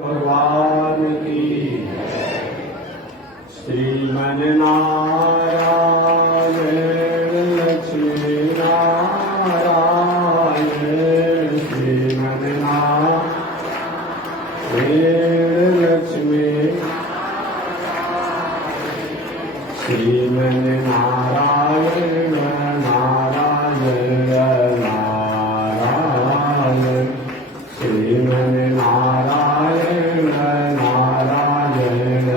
भगवान की श्रीमन नारायण लक्ष्मी नारायण श्रीमन नारायण लक्ष्मी श्रीमन नारायण नारायण नारायण श्रीमन नारायण नारायण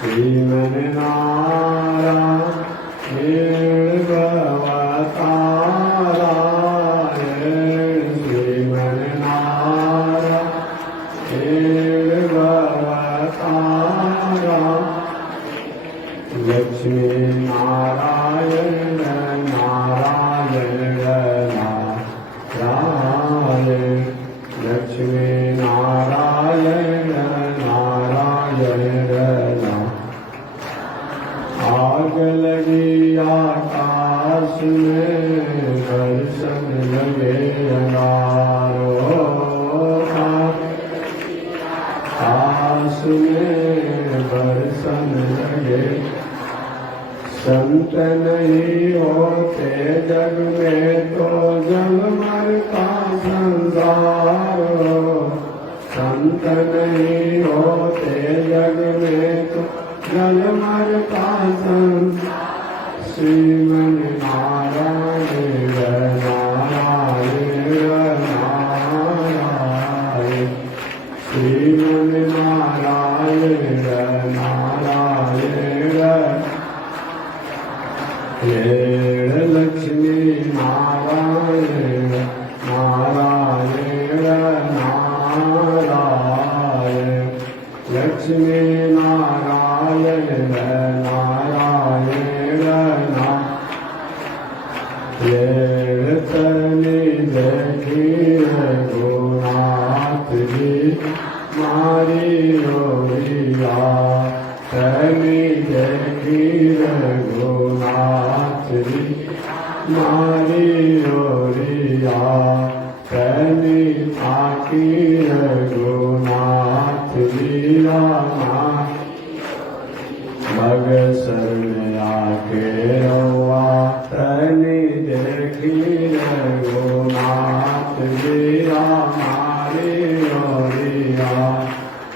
श्रीमन नारायण भवतारायण श्रीमन नारायण भवतारायण लक्ष्मी नारायण नारायण नारायण लक्ष्मी नारायण नारायण आग लगी आकाश में दर्शन लगे अंगारो आकाश में दर्शन लगे संत नहीं होते जग में तो जग मरता संसार संत नहीं होते जग में तो जग मरता संसार श्रीमन नारायण नारायण नारायण श्रीमन नारायण नारायण लक्ष्मी नारायण नारायण नारायण लक्ष्मी नारायण नारायण तनि देखी रघुनाथ जी मारी रोरिया तनि देखी रघुनाथ जी मारी रोरिया तनि आकी रघुनाथ जी रामा बगसर में आके रवा तनि देखी रघुनाथ जी हमारी रोरिया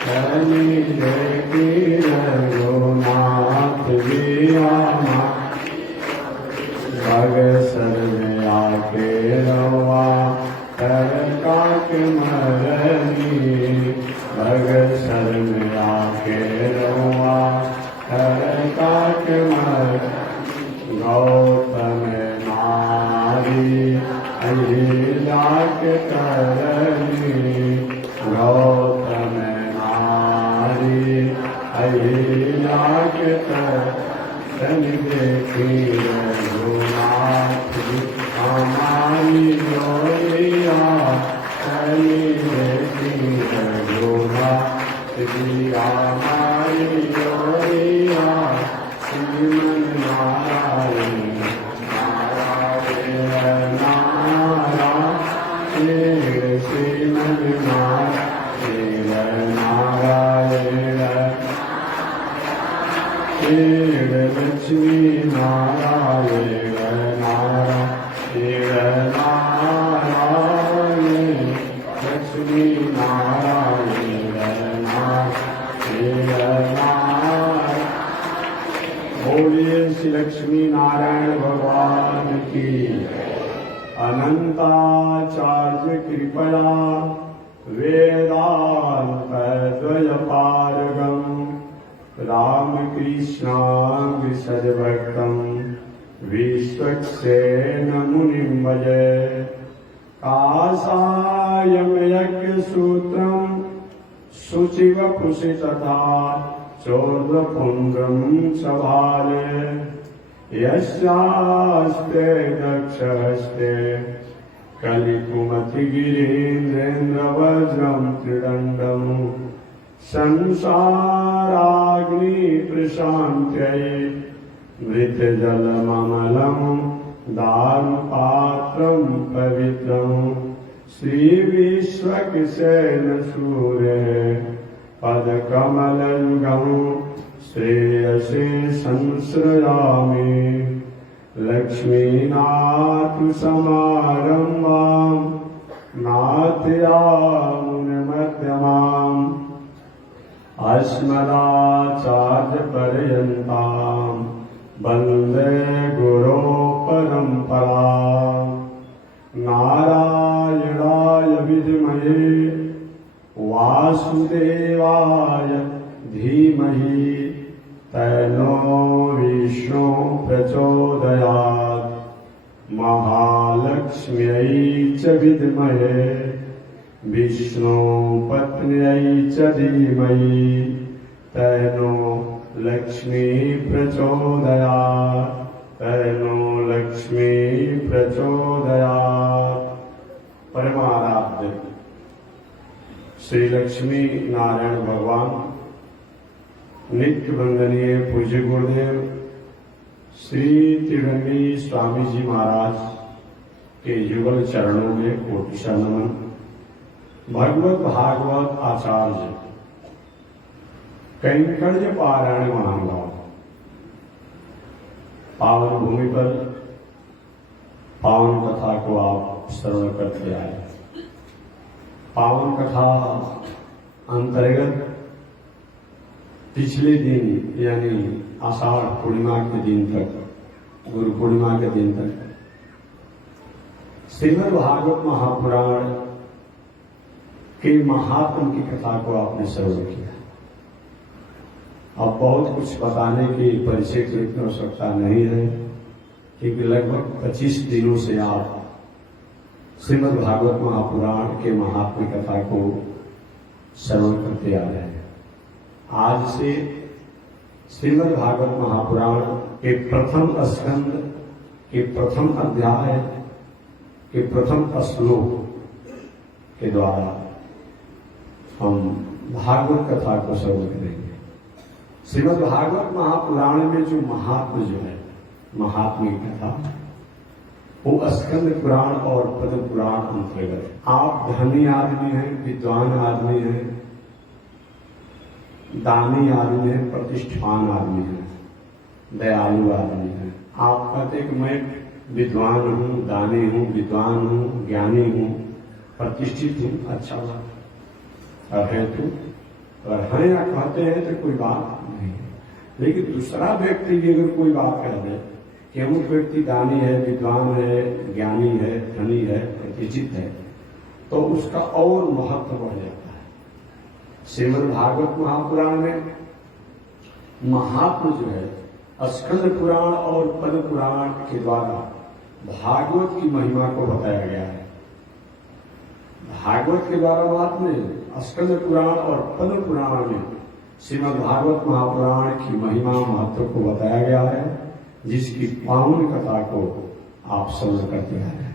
तनि देखी रघुनाथ जी बगसर में आके रवा कर काक मरनी बगसर में आके रवा कर काक मर गौतम नारी अहिला के करनी गौतम नारी अहिला के करनी देखी रघुनाथ हमारी जोरिया तनि देखी रघुनाथ हमारी जोरिया श्रीमन नारायण नारायण नारायण श्रीमन नारायण नारायण लक्ष्मी नारायण नारायण नारायण लक्ष्मी नारायण नारायण बोलिए श्री लक्ष्मी नारायण भगवान की अनंताचार्य कृपया वेदांत द्वयपारगम रामकृष्णांग सद्भक्तं विश्वक्सेन मुनिं भजे काषायं यज्ञसूत्रं शुचिवपुषि तथा चोर्ध्वपुण्ड्रं सभाले यस्यास्ते दक्षहस्ते कलिकुमतिगिरीन्द्रेन्द्रवज्रं त्रिदण्डम् संसाराग्नि प्रशान्त्यै मृतजलममलं दारुपात्रं पवित्रं श्री विश्वक्सेन सूर्य पद कमलंगम श्रेयसे संश्रयामि लक्ष्मीनाथ समारंभां नाथयामुनिमध्यमाम् अस्मदाचार्यपर्यन्तां वन्दे गुरो परम्पराम् नारायणाय विद्महे वासुदेवाय धीमहि तन्नो विष्णु प्रचोदयात् महालक्ष्म्यै च विद्महे विष्णु पत्न्यै च धीमहि तन्नो लक्ष्मी प्रचोदयात् तन्नो लक्ष्मी प्रचोदयात्। परमाराध्य श्री लक्ष्मी नारायण भगवान नित्य वंदनीय पूज्य गुरुदेव श्री त्रिरंगी स्वामी जी महाराज के युगल चरणों में कोटिशा नमन। भगवत भागवत आचार्य कैंकर्य पारायण महानुभाव पावन भूमि पर पावन कथा को आप श्रवण करते आए। पावन कथा अंतर्गत पिछले दिन यानी आषाढ़ पूर्णिमा के दिन तक, गुरु पूर्णिमा के दिन तक श्रीमद् भागवत महापुराण के महात्म की कथा को आपने श्रवण किया। अब बहुत कुछ बताने की परिचय की इतनी आवश्यकता नहीं है, क्योंकि लगभग 25 दिनों से आप श्रीमद् भागवत महापुराण के महात्म कथा को श्रवण करते आ रहे हैं। आज से श्रीमद् भागवत महापुराण के प्रथम स्कंद के प्रथम अध्याय के प्रथम श्लोक के द्वारा हम भागवत कथा को श्रवण करेंगे। श्रीमद् भागवत महापुराण में जो महात्म जो है, महात्म की कथा, वो स्कंद पुराण और पद्म पुराण अंतर्गत। आप धनी आदमी हैं, विद्वान आदमी हैं, दानी आदमी है, प्रतिष्ठान आदमी है, दयालु आदमी है। आप कहते कि मैं विद्वान हूँ, दानी हूँ, विद्वान हूँ, ज्ञानी हूँ, प्रतिष्ठित हूँ, अच्छा बात है। तो अगर हैं या कहते हैं तो कोई बात नहीं है, लेकिन दूसरा व्यक्ति भी अगर कोई बात कह दे कि अमुक व्यक्ति दानी है, विद्वान है, ज्ञानी है, धनी है, प्रतिष्ठित है, तो उसका और महत्व बढ़ जाता है। श्रीमद् भागवत महापुराण में महात्म जो है स्कंद पुराण और पद्म पुराण के द्वारा भागवत की महिमा को बताया गया है। भागवत के द्वारा बात नहीं, स्कंद पुराण और पद्म पुराण में श्रीमद् भागवत महापुराण की महिमा महत्व को बताया गया है, जिसकी पावन कथा को आप श्रवण करते आ रहे हैं।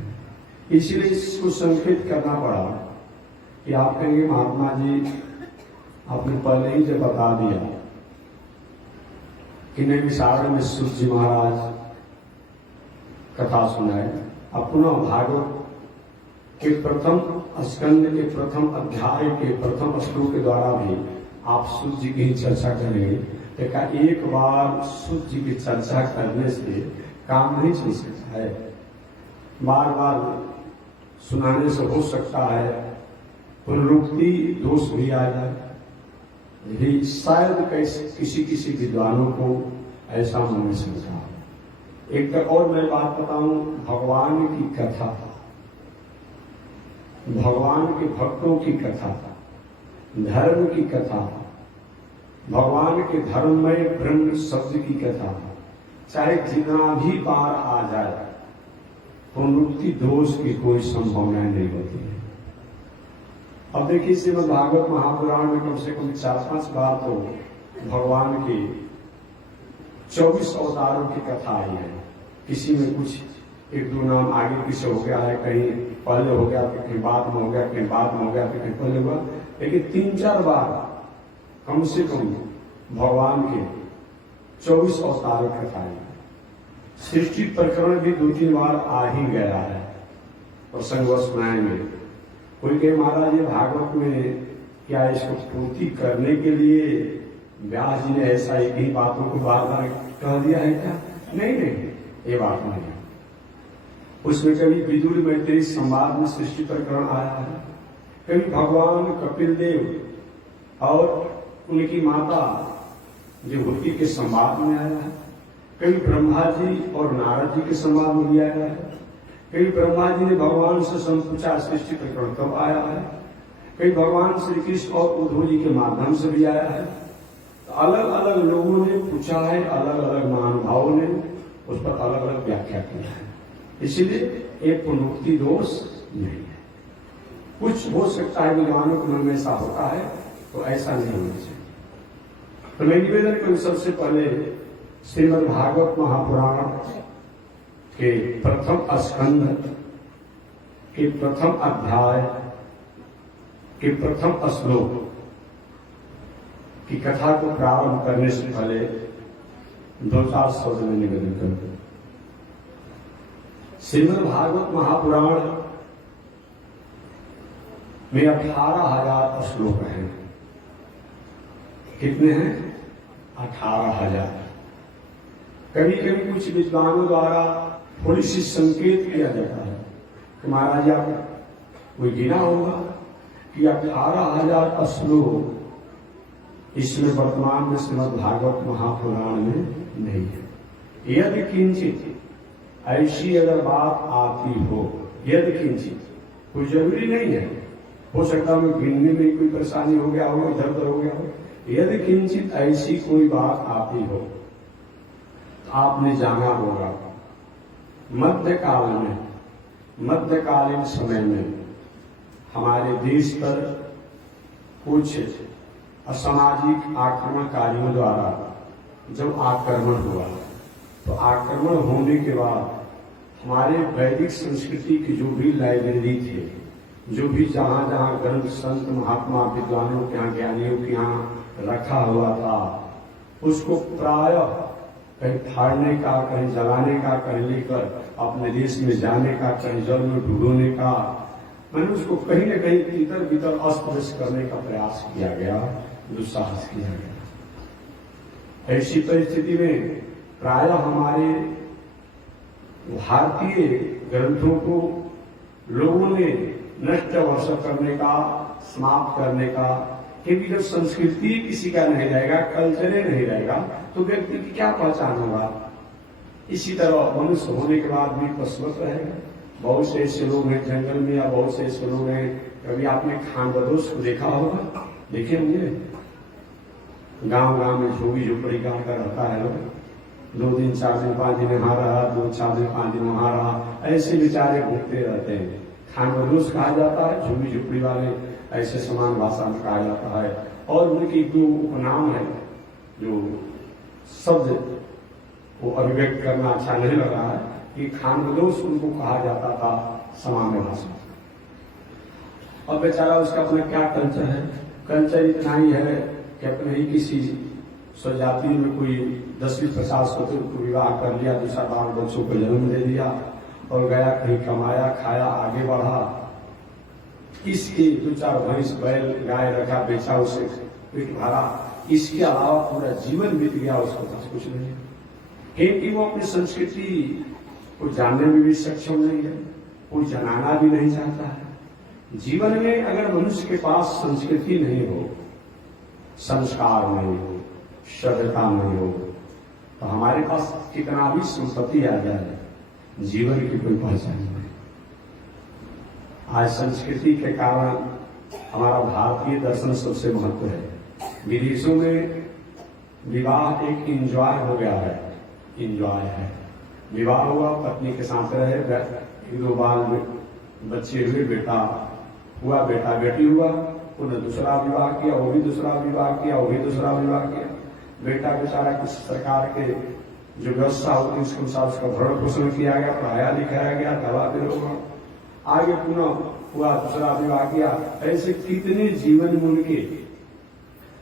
इसलिए इसको संकेत करना पड़ा कि आप कहेंगे महात्मा जी आपने पहले ही जब बता दिया कि नहीं विशाल में सूर्य जी महाराज कथा सुनाए। अब पुनः भागवत के प्रथम स्कंद के प्रथम अध्याय के प्रथम श्लोक के द्वारा भी आप सूर्य जी की चर्चा करेंगे। एक बार सूर्य जी की चर्चा करने से काम नहीं चल सकता है, बार बार सुनाने से हो सकता है पुनरुक्ति दोष भी आ जाए। भी शायद किसी किसी विद्वानों को ऐसा मन में समझा। एक तक और मैं बात बताऊं, भगवान की कथा, भगवान के भक्तों की कथा, धर्म की कथा, भगवान के धर्म में ब्रह्म शब्द की कथा, चाहे जितना भी बार आ जाए पुनरुक्ति दोष की कोई संभावना नहीं होती है। अब देखिए श्रीमद् भागवत महापुराण में कम से कम 4-5 बार तो भगवान के 24 अवतारों की कथा आई है। किसी में कुछ 1-2 नाम आगे पीछे हो गया है, कहीं पहले हो गया, कहीं बाद में हो गया, कहीं बाद में हो गया, कहीं पहले हुआ, लेकिन 3-4 बार कम से कम भगवान के 24 अवतारों की कथा आई। सृष्टि प्रकरण भी 2-3 बार आ ही गया है प्रसंगवश सुनाएंगे। कोई कहे महाराज ये भागवत में क्या इसको पूर्ति करने के लिए व्यास जी ने ऐसा एक ही बातों को बार बार कह दिया है क्या? नहीं नहीं, ये बात नहीं है। उसमें कभी विदुर मैत्री संवाद में सृष्टि प्रकरण आया है, कभी भगवान कपिल देव और उनकी माता देवहूति के संवाद में आया है, कभी ब्रह्मा जी और नारद जी के संवाद में भी आया है, कभी ब्रह्मा जी ने भगवान से पूछा सृष्टि प्रकरण कब आया है, कभी भगवान श्री कृष्ण और उद्धव जी के माध्यम से भी आया है। तो अलग अलग लोगों ने पूछा है, अलग अलग महानुभावों ने उस पर अलग अलग व्याख्या किया है। इसलिए एक पुनरुक्ति दोष नहीं है। कुछ हो सकता है विद्वानों के मन में ऐसा होता है, तो ऐसा नहीं होना चाहिए। तो मैं निवेदन करूं सबसे पहले श्रीमद् भागवत महापुराण के प्रथम स्कंध के प्रथम अध्याय के प्रथम श्लोक की कथा को प्रारंभ करने से पहले दो चार शब्द में निवेदन करूं। श्रीमद् भागवत महापुराण में 18,000 श्लोक हैं। कितने हैं? 18,000। कभी कभी कुछ विद्वानों द्वारा थोड़ी सी संकेत किया जाता है कि महाराज आप कोई गिना होगा कि 18,000 श्लोक इसमें वर्तमान में श्रीमद् भागवत महापुराण में नहीं है। यदि किंचित ऐसी अगर बात आती हो, यदि किंचित, कोई जरूरी नहीं है, हो सकता है गिनने में कोई परेशानी हो गया हो, इधर उधर हो गया हो, यदि किंचित ऐसी कोई बात आती हो तो आपने जाना होगा मध्यकालीन समय में हमारे देश पर कुछ असामाजिक आक्रमणकारियों द्वारा जब आक्रमण हुआ, तो आक्रमण होने के बाद हमारे वैदिक संस्कृति की जो भी लाइब्रेरी थे, जो भी जहां जहां ग्रंथ संत महात्मा विद्वानों के यहाँ, ज्ञानियों के यहाँ रखा हुआ था, उसको प्रायः कहीं फाड़ने का, कहीं जलाने का, कहीं लेकर अपने देश में जाने का, कहीं जल में डुबोने का, मैंने उसको कहीं न कहीं इधर भीतर अस्त व्यस्त करने का प्रयास किया गया, दुस्साहस किया गया। ऐसी परिस्थिति में प्रायः हमारे भारतीय ग्रंथों को लोगों ने नष्ट वर्ष करने का, समाप्त करने का, क्योंकि जब संस्कृति किसी का नहीं रहेगा, कल्चर नहीं रहेगा, तो व्यक्ति की क्या पहचान होगा। इसी तरह मनुष्य होने के बाद भी पशुवत रहेगा। बहुत से ऐसे लोग हैं जंगल में, या बहुत से ऐसे लोग हैं, कभी आपने खानबदोश को देखा होगा, देखे होंगे, गांव में झोगी झोपड़ी गांव का रहता है लोग, 2 दिन 4 दिन 5 दिन यहाँ रहा, 2 4 दिन 5 दिन वहां रहा, ऐसे बेचारे घूमते रहते हैं। खानबदोश कहा जाता है, झोगी झोपड़ी वाले ऐसे समान भाषा में कहा जाता है। और उनकी जो उपनाम है, जो शब्द वो अभिव्यक्त करना अच्छा नहीं लग रहा है, कि खानबदोश उनको कहा जाता था सामान्य भाषा। और बेचारा उसका अपना क्या कल्चर है, कल्चर इतना ही है कि अपने ही किसी स्वजाति में कोई 10-20-50 को विवाह कर लिया, दूसरा बाल बच्चों को जन्म दे दिया और गया कहीं कमाया, खाया, आगे बढ़ा। इसके 2-4 भैंस बैल गाय रखा, बेचा, उसे पेट भरा, इसके अलावा पूरा जीवन बीत गया, उसको पास कुछ नहीं है। क्योंकि वो अपनी संस्कृति को जानने में भी सक्षम नहीं है, कोई जनाना भी नहीं चाहता है। जीवन में अगर मनुष्य के पास संस्कृति नहीं हो, संस्कार नहीं हो, श्रद्धता नहीं हो, तो हमारे पास कितना भी संपत्ति आ जाए, जीवन की कोई पहचान नहीं। आज संस्कृति के कारण हमारा भारतीय दर्शन सबसे महत्व है। विदेशों में विवाह एक इंजॉय हो गया है, इंजॉय है। विवाह हुआ, पत्नी के साथ रहे, 1-2 बाल बच्चे हुए, बेटा हुआ, बेटा बेटी हुआ, उन्हें दूसरा विवाह किया, वो भी दूसरा विवाह किया, वो भी दूसरा विवाह किया। बेटा बेचारा किस सरकार के जो व्यवस्था होती है उसके अनुसार उसका भरण पोषण किया गया, पढ़ाया लिखाया गया, दवा दिया, आगे पुनः हुआ, दूसरा विवाह किया। ऐसे कितने जीवन में उनके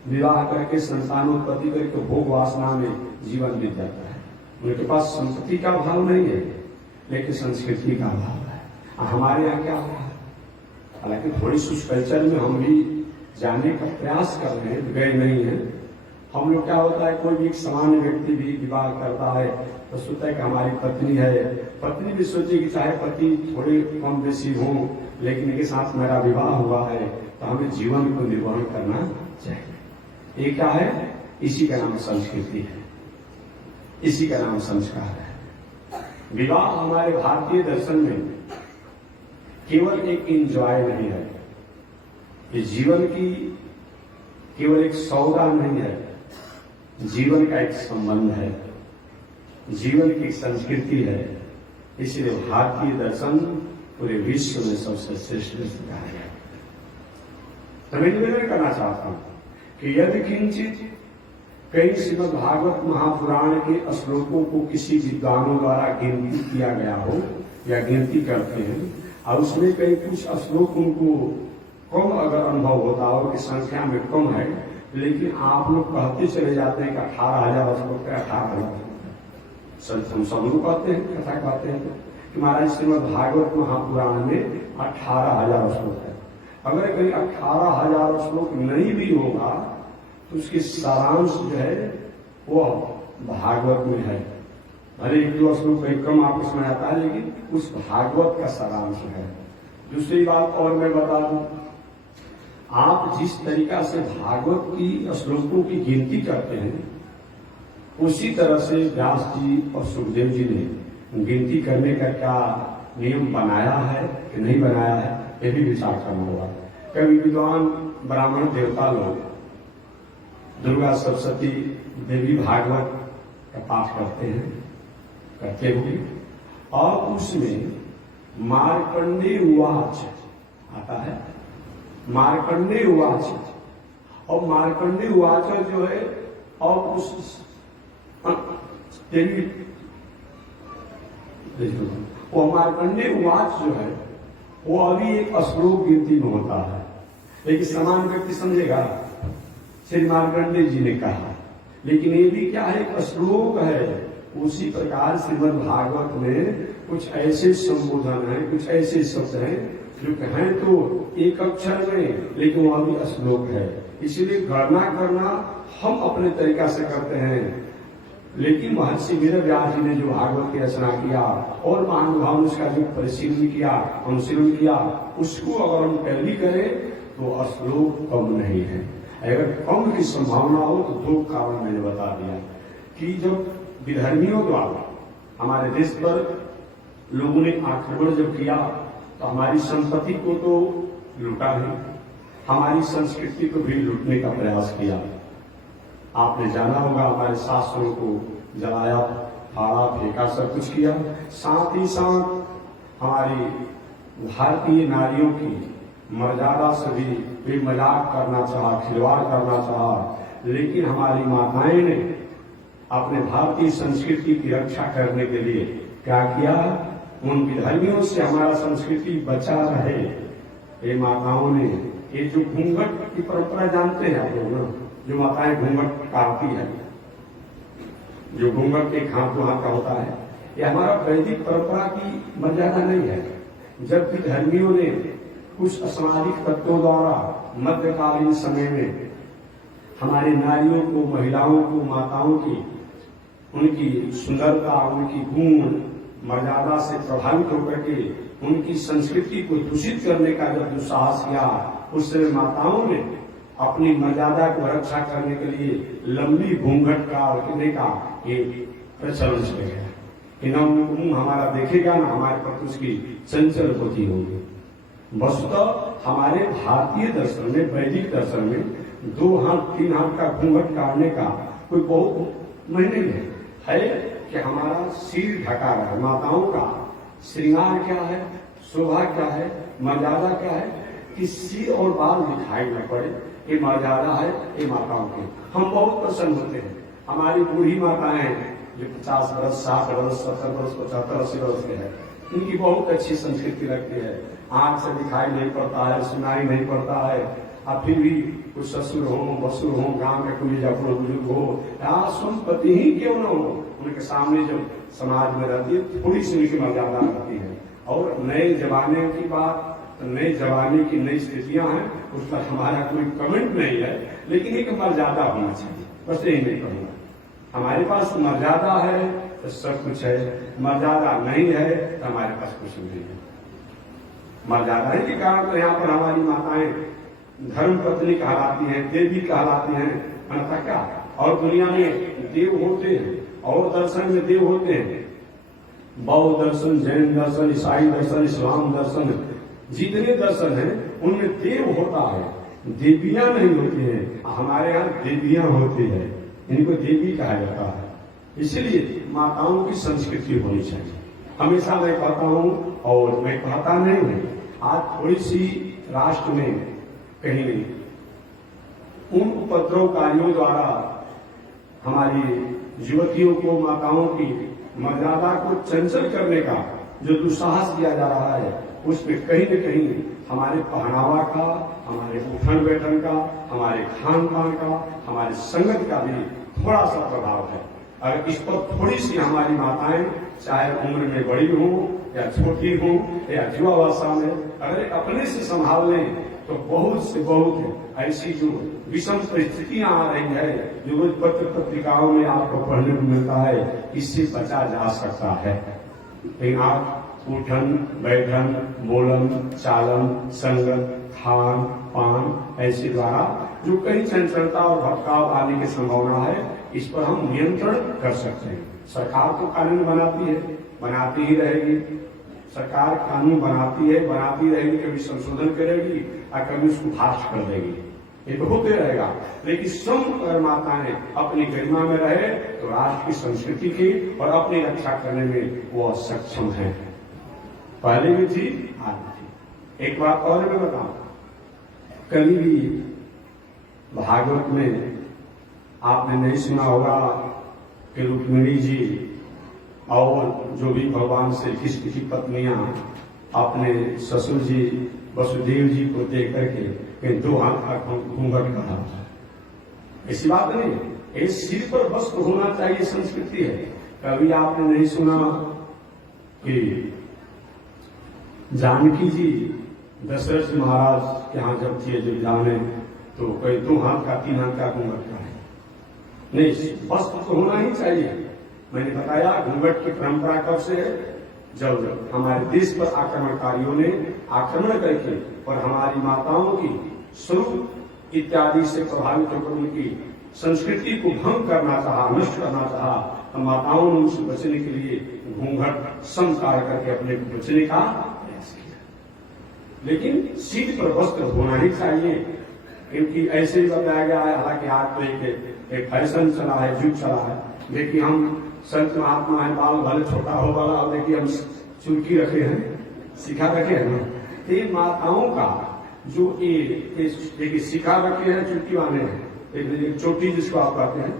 विवाह करके संतानोत्पत्ति करके भोग वासना में जीवन बीत जाता है। उनके पास संपत्ति का अभाव नहीं है, लेकिन संस्कृति का अभाव है। हमारे यहाँ क्या हुआ है, हालांकि थोड़ी सी उस कल्चर में हम भी जाने का प्रयास कर रहे हैं, गए नहीं हैं। हम लोग क्या होता है, कोई भी एक सामान्य व्यक्ति भी विवाह करता है तो सोचता है कि हमारी पत्नी है, पत्नी भी सोचे कि चाहे पति थोड़े कम बेसी हो लेकिन इनके साथ मेरा विवाह हुआ है तो हमें जीवन को निर्वहन करना चाहिए। ये क्या है? इसी का नाम संस्कृति है, इसी का नाम संस्कार है। विवाह हमारे भारतीय दर्शन में केवल एक इंजॉय नहीं है, ये जीवन की केवल एक सौदा नहीं है, जीवन का एक संबंध है, जीवन की संस्कृति है। इसलिए भारतीय दर्शन पूरे विश्व में सबसे श्रेष्ठ कहा गया। तो मैं निवेदन करना चाहता हूं कि यदि किंचित कई श्रीमद् भागवत महापुराण के श्लोकों को किसी विद्वानों द्वारा गिनती किया गया हो या गिनती करते हैं और उसमें कई कुछ श्लोक उनको कम अगर अनुभव होता हो कि संख्या में कम है, लेकिन आप लोग कहते चले जाते हैं कि 18,000 श्लोक है, 18,000 हम सब लोग कहते हैं, कथा कहते हैं कि महाराज श्रीमद् भागवत महापुराण में 18,000 श्लोक है। अगर कहीं 18,000 श्लोक नहीं भी होगा तो उसकी सारांश जो है वो भागवत में है। भले एक दो श्लोक कहीं कम आपको समझ आता है, लेकिन उस भागवत का सारांश है। दूसरी बात और मैं बता दूं, आप जिस तरीका से भागवत की श्लोकों की गिनती करते हैं उसी तरह से व्यास जी और सुखदेव जी ने गिनती करने का क्या नियम बनाया है कि नहीं बनाया है, यह भी विचार करना होगा। कभी विद्वान ब्राह्मण देवता लोग दुर्गा सरस्वती देवी भागवत का पाठ करते हैं, करते हुए, और उसमें मार्कंडेय उवाच आता है, मार्कंडेय उवाच, और मार्कंडेय उवाच जो है और उस देवी वो मार्कंडेय उवाच जो है वो अभी एक श्लोक गिनती में होता है, लेकिन समान व्यक्ति समझेगा श्री मार्कंडेय जी ने कहा, लेकिन ये भी क्या है, एक श्लोक है। उसी प्रकार श्रीमद् भागवत में कुछ ऐसे संबोधन है, कुछ ऐसे शब्द हैं जो कहें तो एक अक्षर में लेकिन वह भी श्लोक है। इसीलिए गणना करना हम अपने तरीका से करते हैं, लेकिन महर्षि वेद व्यास जी ने जो भागवत की रचना किया और महानुभाव ने उसका जो परिशीलन किया, अनुशीलन किया, उसको अगर हम टैली करें तो श्लोक कम नहीं है। अगर कम की संभावना हो तो दो कारण मैंने बता दिया कि जब विधर्मियों द्वारा हमारे देश पर लोगों ने आक्रमण जब किया तो हमारी संपत्ति को तो लूटा ही, हमारी संस्कृति को भी लूटने का प्रयास किया। आपने जाना होगा हमारे शास्त्रों को जलाया, फाड़ा, फेंका, सब कुछ किया। साथ ही साथ हमारी भारतीय नारियों की मर्यादा से भी वे मजाक करना चाहा, खिलवाड़ करना चाहा, लेकिन हमारी माताएं ने अपने भारतीय संस्कृति की रक्षा करने के लिए क्या किया, उन विधर्मियों से हमारा संस्कृति बचा रहे। ये माताओं ने ये जो घूंघट की परंपरा जानते हैं आप लोग ना, जो माताएं घूंघट काटती है, जो घूंघट एक हाथ दो हाथ का होता है, ये हमारा वैदिक परंपरा की मर्यादा नहीं है। जब विधर्मियों ने कुछ असामाजिक तत्वों द्वारा मध्यकालीन समय में हमारे नारियों को, महिलाओं को, माताओं की उनकी सुंदरता, उनकी गुण मर्यादा से प्रभावित होकर के उनकी संस्कृति को दूषित करने का जब दुस्साहस किया, उस समय माताओं ने अपनी मर्यादा को रक्षा करने के लिए लंबी घूंघट का रखने का एक प्रचलन चल गया कि न मुंह हमारा देखेगा ना हमारे पर उसकी चंचल होती होगी। वस्तुतः हमारे भारतीय दर्शन में, वैदिक दर्शन में 2 हाथ 3 हाथ का घूंघट काटने का कोई बहुत नहीं है कि हमारा सिर ढका रहे। माताओं का श्रृंगार क्या है, शोभा क्या है, मर्यादा क्या है कि सिर और बाल दिखाई न पड़े, ये मर्यादा है ये माताओं की। हम बहुत प्रसन्न होते हैं। हमारी बूढ़ी माताएं जो 50 वर्ष, 60 वर्ष, 70 वर्ष, 75, 80 वर्ष के है, इनकी बहुत अच्छी संस्कृति रखती है। आंख से दिखाई नहीं पड़ता है, सुनाई नहीं पड़ता है, अब फिर भी कुछ ससुर हो, बसुर हो, गांव में कोई जब बुजुर्ग हो या संपत्ति ही क्यों न हो, उनके सामने जब समाज में रहती है थोड़ी सी उनकी मर्यादा रहती है। और नए जमाने की बात नई जवानी की नई स्थितियां हैं, उस पर हमारा कोई कमेंट नहीं है, लेकिन एक मर्यादा होना चाहिए, बस यही नहीं कहूंगा। हमारे पास मर्यादा है तो सब कुछ है, मर्यादा नहीं है तो हमारे पास कुछ नहीं है। मर्यादा के कारण तो यहाँ पर हमारी माताएं धर्म पत्नी कहलाती हैं, देवी कहलाती हैं, अन्यथा क्या? और दुनिया में देव होते हैं और दर्शन में देव होते हैं। बौद्ध दर्शन, जैन दर्शन, ईसाई दर्शन, इस्लाम दर्शन, जितने दर्शन हैं उनमें देव होता है, देवियां नहीं होती हैं। हमारे यहाँ देवियां होती है, इनको देवी कहा जाता है। इसलिए माताओं की संस्कृति होनी चाहिए। हमेशा मैं कहता हूं और मैं कहता नहीं हूं, आज थोड़ी सी राष्ट्र में कहीं उन उपद्रवकारियों द्वारा हमारी युवतियों को, माताओं की मर्यादा को चंचल करने का जो दुस्साहस किया जा रहा है, उसमें कहीं न कहीं हमारे पहनावा का, हमारे उठन बैठन का, हमारे खान पान का, हमारे संगत का भी थोड़ा सा प्रभाव है। अगर इस पर थोड़ी सी हमारी माताएं, चाहे उम्र में बड़ी हो या छोटी हो या युवावस्था में, अगर अपने से संभाल लें तो बहुत से बहुत ऐसी जो विषम परिस्थितियां आ रही है, जो रोज पत्र पत्रिकाओं में आपको पढ़ने को मिलता है, इससे बचा जा सकता है। लेकिन आप उठन बैठन, बोलन चालन, संगत, खान पान ऐसे द्वारा जो कई चंचलता और भटकाव आने की संभावना है, इस पर हम नियंत्रण कर सकते हैं। सरकार तो कानून बनाती है, बनाती ही रहेगी। सरकार कानून बनाती है, बनाती रहेगी, कभी संशोधन करेगी और कभी उसको भ्रष्ट कर देगी, ये तो होते रहेगा। लेकिन सम अगर माताएं अपनी गरिमा में रहे तो राष्ट्र की संस्कृति की और अपनी रक्षा करने में वो सक्षम है। पहले भी थी, आज भी थी। एक बात और मैं बताऊं, कभी भी भागवत में आपने नहीं सुना होगा कि रुक्मिणी जी और जो भी भगवान श्री कृष्ण की पत्नियां अपने ससुर जी वसुदेव जी को देख करके दो हाथ का घूंघट कहा। ऐसी बात नहीं, ये सिर पर वस्त्र होना चाहिए, संस्कृति है। कभी आपने नहीं सुना कि जानकी जी दशरथ महाराज के यहाँ जब थे, जब जाने तो कोई दो हाथ का, तीन हाथ का घूंघट का है? नहीं, वस्त्र तो होना ही चाहिए। मैंने बताया घूंघट की परंपरा कब से है? जब हमारे देश पर आक्रमणकारियों ने आक्रमण करके और हमारी माताओं की स्वरूप इत्यादि से प्रभावित होकर उनकी संस्कृति को भंग करना चाहा, नष्ट करना चाहा, तो माताओं ने उनसे बचने के लिए घूंघट समकार करके अपने को बचने का प्रयास किया। लेकिन सिर पर वस्त्र होना ही चाहिए, क्योंकि ऐसे ही बताया गया है। हालांकि आज तो एक फैशन चला है, युग चला है। देखिए हम संत महात्मा है, बाल भले छोटा हो वाला, और देखिए हम चुटकी रखे हैं, सिखा रखे हैं ना। ये माताओं का जो देखिए सिखा रखे हैं, चुटकी वाले हैं, एक चोटी जिसको आप कहते हैं,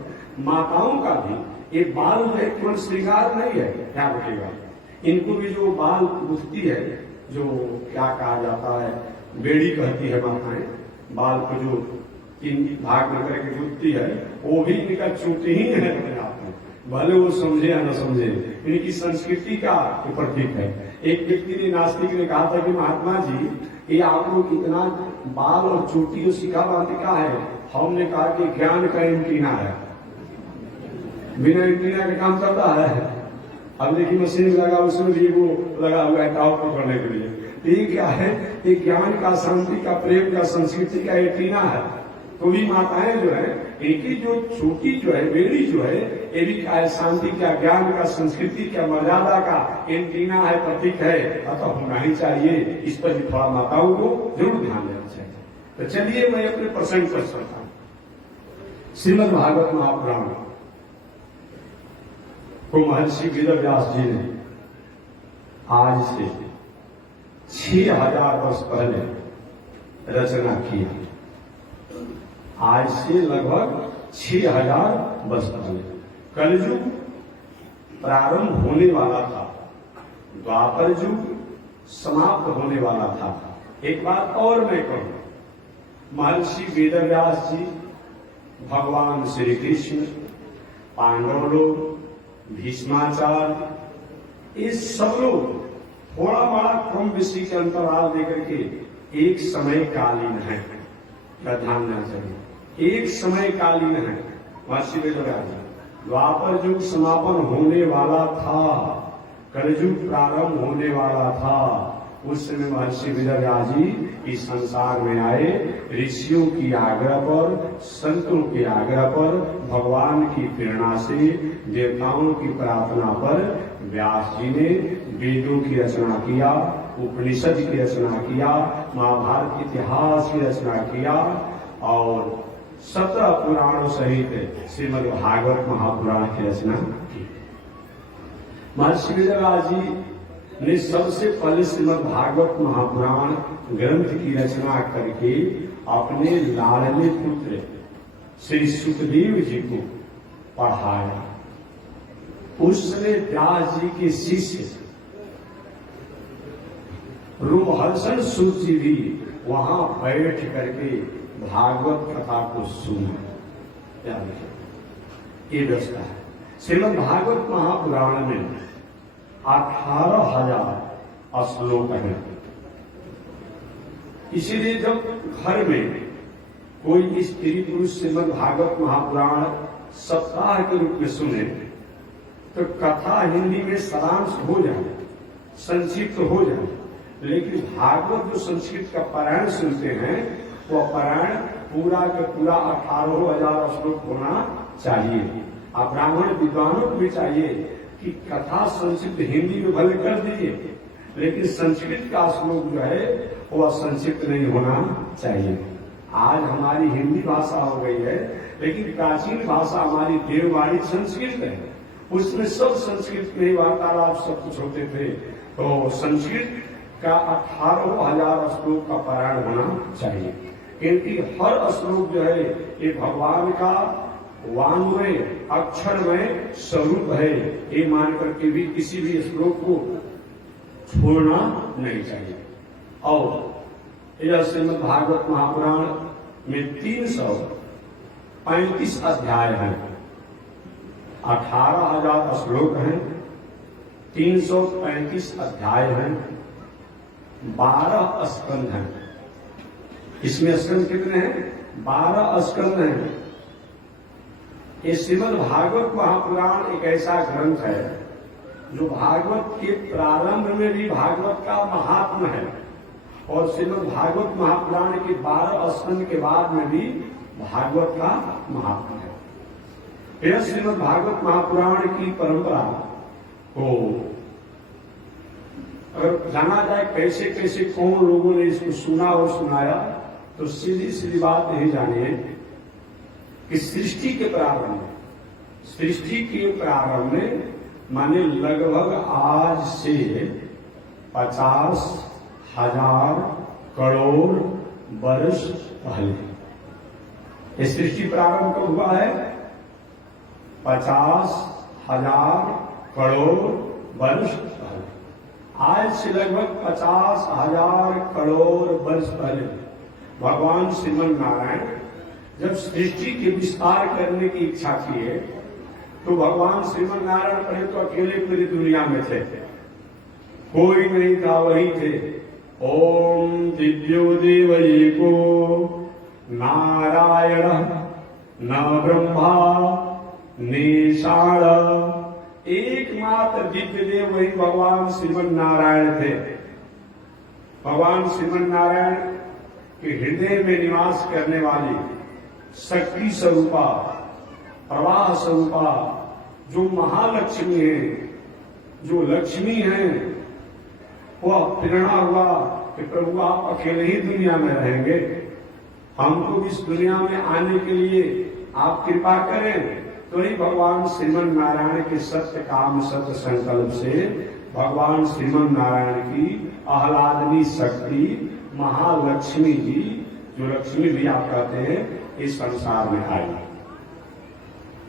माताओं का भी एक बाल जो है केवल श्रृंगार नहीं है, ध्यान रखिएगा। इनको भी जो बाल गुथती है, जो क्या कहा जाता है, बेड़ी कहती है माताएं, बाल को जो तीन भाग में करके गुथती है, वो भी इनका चोटी ही है अपने आप में, भले वो समझे या न समझे, इनकी संस्कृति का प्रतीक है। एक व्यक्ति ने, नास्तिक ने कहा था कि महात्मा जी, ये आप लोग इतना बाल और चोटी जो सिखा बांधे का है? हमने कहा कि ज्ञान का एंटीना है, बिना एंटीना के काम करता है। अब देखिए मशीन लगा, उसमें भी वो लगा हुआ है टाव पकड़ने के लिए। ये क्या है? ये ज्ञान का, शांति का, प्रेम का, संस्कृति का एंटीना है। तो भी माताएं जो है, इनकी जो छोटी जो है, बेड़ी जो है, ये भी क्या है? शांति का, ज्ञान का, संस्कृति का, मर्यादा का एंटीना है, प्रतीक है। अतः होना ही चाहिए। इस पर भी थोड़ा माताओं को जरूर ध्यान देना चाहिए। तो चलिए मैं अपने प्रसंग पर चलता हूं। श्रीमद् भागवत महापुराण को महर्षि वेदव्यास जी ने आज से 6000 वर्ष पहले रचना की। आज से लगभग 6000 वर्ष पहले कलयुग प्रारंभ होने वाला था, द्वापर युग समाप्त होने वाला था। एक बात और मैं कहूं, महर्षि वेदव्यास जी, भगवान श्री कृष्ण, पांडव लोग, भीष्माचार्य, ये सब लोग थोड़ा बड़ा कम बेसी के अंतराल देकर के एक समय कालीन है, क्या ध्यान देना चाहिए, एक समय कालीन है। महर्षि वेदव्यास द्वापर युग समापन होने वाला था, कलयुग प्रारंभ होने वाला था, उस समय महर्षि वेदव्यास जी इस संसार में आए। ऋषियों की आग्रह पर, संतों के आग्रह पर, भगवान की प्रेरणा से, देवताओं की प्रार्थना पर व्यास जी ने वेदों की रचना किया, उपनिषद की रचना किया, महाभारत इतिहास की रचना किया और 17 पुराणों सहित श्रीमद् भागवत महापुराण की रचना की। महर्षि वेदव्यास जी ने सबसे पहले श्रीमद् भागवत महापुराण ग्रंथ की रचना करके अपने लाडले पुत्र श्री सुखदेव जी को पढ़ाया। उस समय व्यास जी के शिष्य रोमहर्षण सूत जी भी वहां बैठ करके भागवत कथा को सुना। ये व्यवस्था है। श्रीमद् भागवत महापुराण में 18,000 श्लोक हैं। इसीलिए जब घर में कोई स्त्री पुरुष श्रीमद् भागवत महापुराण सप्ताह के रूप में सुने तो कथा हिंदी में सारांश हो जाए, संक्षिप्त हो जाए, लेकिन भागवत जो संस्कृत का पारायण सुनते हैं वह पारायण पूरा का पूरा 18,000 श्लोक होना चाहिए। आप ब्राह्मण विद्वानों को भी चाहिए कि कथा संक्षिप्त हिंदी में भले कर दीजिए, लेकिन संस्कृत का श्लोक जो है वह संक्षिप्त नहीं होना चाहिए। आज हमारी हिंदी भाषा हो गई है, लेकिन प्राचीन भाषा हमारी देववाणी संस्कृत है, उसमें सब संस्कृत में ही वार्तालाप सब कुछ होते थे। तो संस्कृत का 18,000 श्लोक का पारायण होना चाहिए, क्योंकि हर श्लोक जो है ये भगवान का वाङ्मय अक्षरमय स्वरूप है, ये मान करके भी किसी भी श्लोक को छोड़ना नहीं चाहिए। और यह श्रीमद् भागवत महापुराण में 335 अध्याय हैं, 18,000 श्लोक हैं, 335 अध्याय हैं, 12 स्कंध हैं। इसमें स्कंध कितने हैं? 12 स्कंध हैं। ये श्रीमद् भागवत महापुराण एक ऐसा ग्रंथ है जो भागवत के प्रारंभ में भी भागवत का महात्म्य है और श्रीमद् भागवत महापुराण के 12 स्कंध के बाद में भी भागवत का महात्म्य है। यह श्रीमद् भागवत महापुराण की परंपरा को अगर जाना जाए कैसे कैसे कौन लोगों ने इसको सुना और सुनाया, तो सीधी सीधी बात यही जानिए कि सृष्टि के प्रारंभ में माने लगभग आज से 50,000 करोड़ वर्ष पहले ये सृष्टि प्रारंभ कब हुआ है? 50,000 करोड़ वर्ष पहले। आज से लगभग 50,000 करोड़ वर्ष पहले भगवान श्रीमन नारायण जब सृष्टि के विस्तार करने की इच्छा किए तो भगवान श्रीमन नारायण पहले तो अकेले पूरी दुनिया में थे, कोई नहीं था, वही थे। ओम दिव्यो देवैको नारायण न ब्रह्मा निषाण, एकमात्र दिव्य देव वही भगवान श्रीमन नारायण थे। भगवान श्रीमन नारायण के हृदय में निवास करने वाली शक्ति स्वरूपा, प्रवाह स्वरूपा जो महालक्ष्मी है, जो लक्ष्मी है, वह प्रेरणा हुआ कि प्रभु आप अकेले ही दुनिया में रहेंगे, हमको इस दुनिया में आने के लिए आप कृपा करें। तो ही भगवान श्रीमन नारायण के सत्य काम सत्य संकल्प से भगवान श्रीमन नारायण की आह्लादनी शक्ति महालक्ष्मी जी, जो लक्ष्मी भी आप कहते हैं, इस संसार में आई।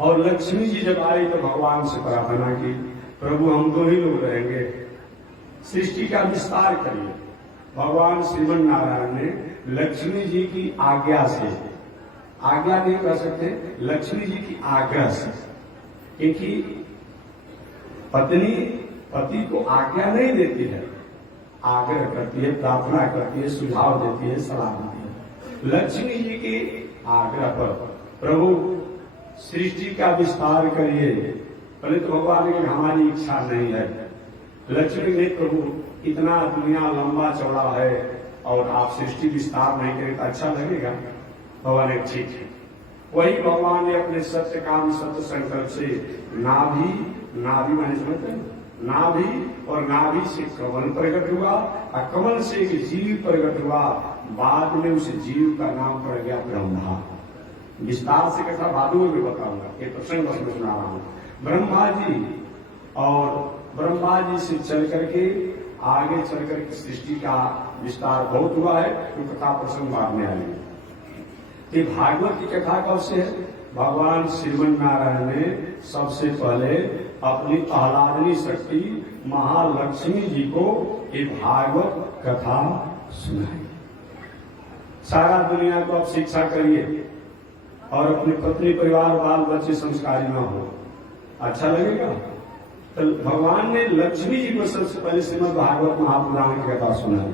और लक्ष्मी जी जब आई तो भगवान से प्रार्थना की, प्रभु हम दो ही लोग रहेंगे, सृष्टि का विस्तार करिए। भगवान श्रीमन नारायण ने लक्ष्मी जी की आज्ञा से, आज्ञा नहीं कह सकते, लक्ष्मी जी की आज्ञा से, क्योंकि पत्नी पति को आज्ञा नहीं देती है, आग्रह करती है, प्रार्थना करती है, सुझाव देती है, सलाह देती है। लक्ष्मी जी के आग्रह पर प्रभु सृष्टि का विस्तार करिए। पहले तो भगवान की हमारी इच्छा नहीं है। लक्ष्मी ने प्रभु इतना दुनिया लंबा चौड़ा है और आप सृष्टि विस्तार नहीं करें तो अच्छा लगेगा। भगवान एक ठीक है। वही भगवान ने अपने सत्य काम सत्य संकल्प से नाभि माने समझते हैं, नाभि और नाभि से कमल प्रकट हुआ और कमल से एक जीव प्रकट हुआ। बाद में उस जीव का नाम पड़ गया ब्रह्मा। विस्तार से कथा बाद में भी बताऊंगा, ये प्रसंग बस में सुना रहा हूं। ब्रह्मा जी और ब्रह्मा जी से चल करके आगे चल करके सृष्टि का विस्तार बहुत हुआ है, तो कथा प्रसंग बाद में आएंगे। ये भागवत की कथा कब से है? भगवान श्रीमन नारायण ने सबसे पहले अपनी आह्लादनी शक्ति महालक्ष्मी जी को ये भागवत कथा सुनाई। सारा दुनिया को आप शिक्षा करिए और अपनी पत्नी परिवार बाल बच्चे संस्कारी न हो, अच्छा लगेगा? तो भगवान ने लक्ष्मी जी को सबसे पहले श्रीमद् भागवत महापुराण की कथा सुनाई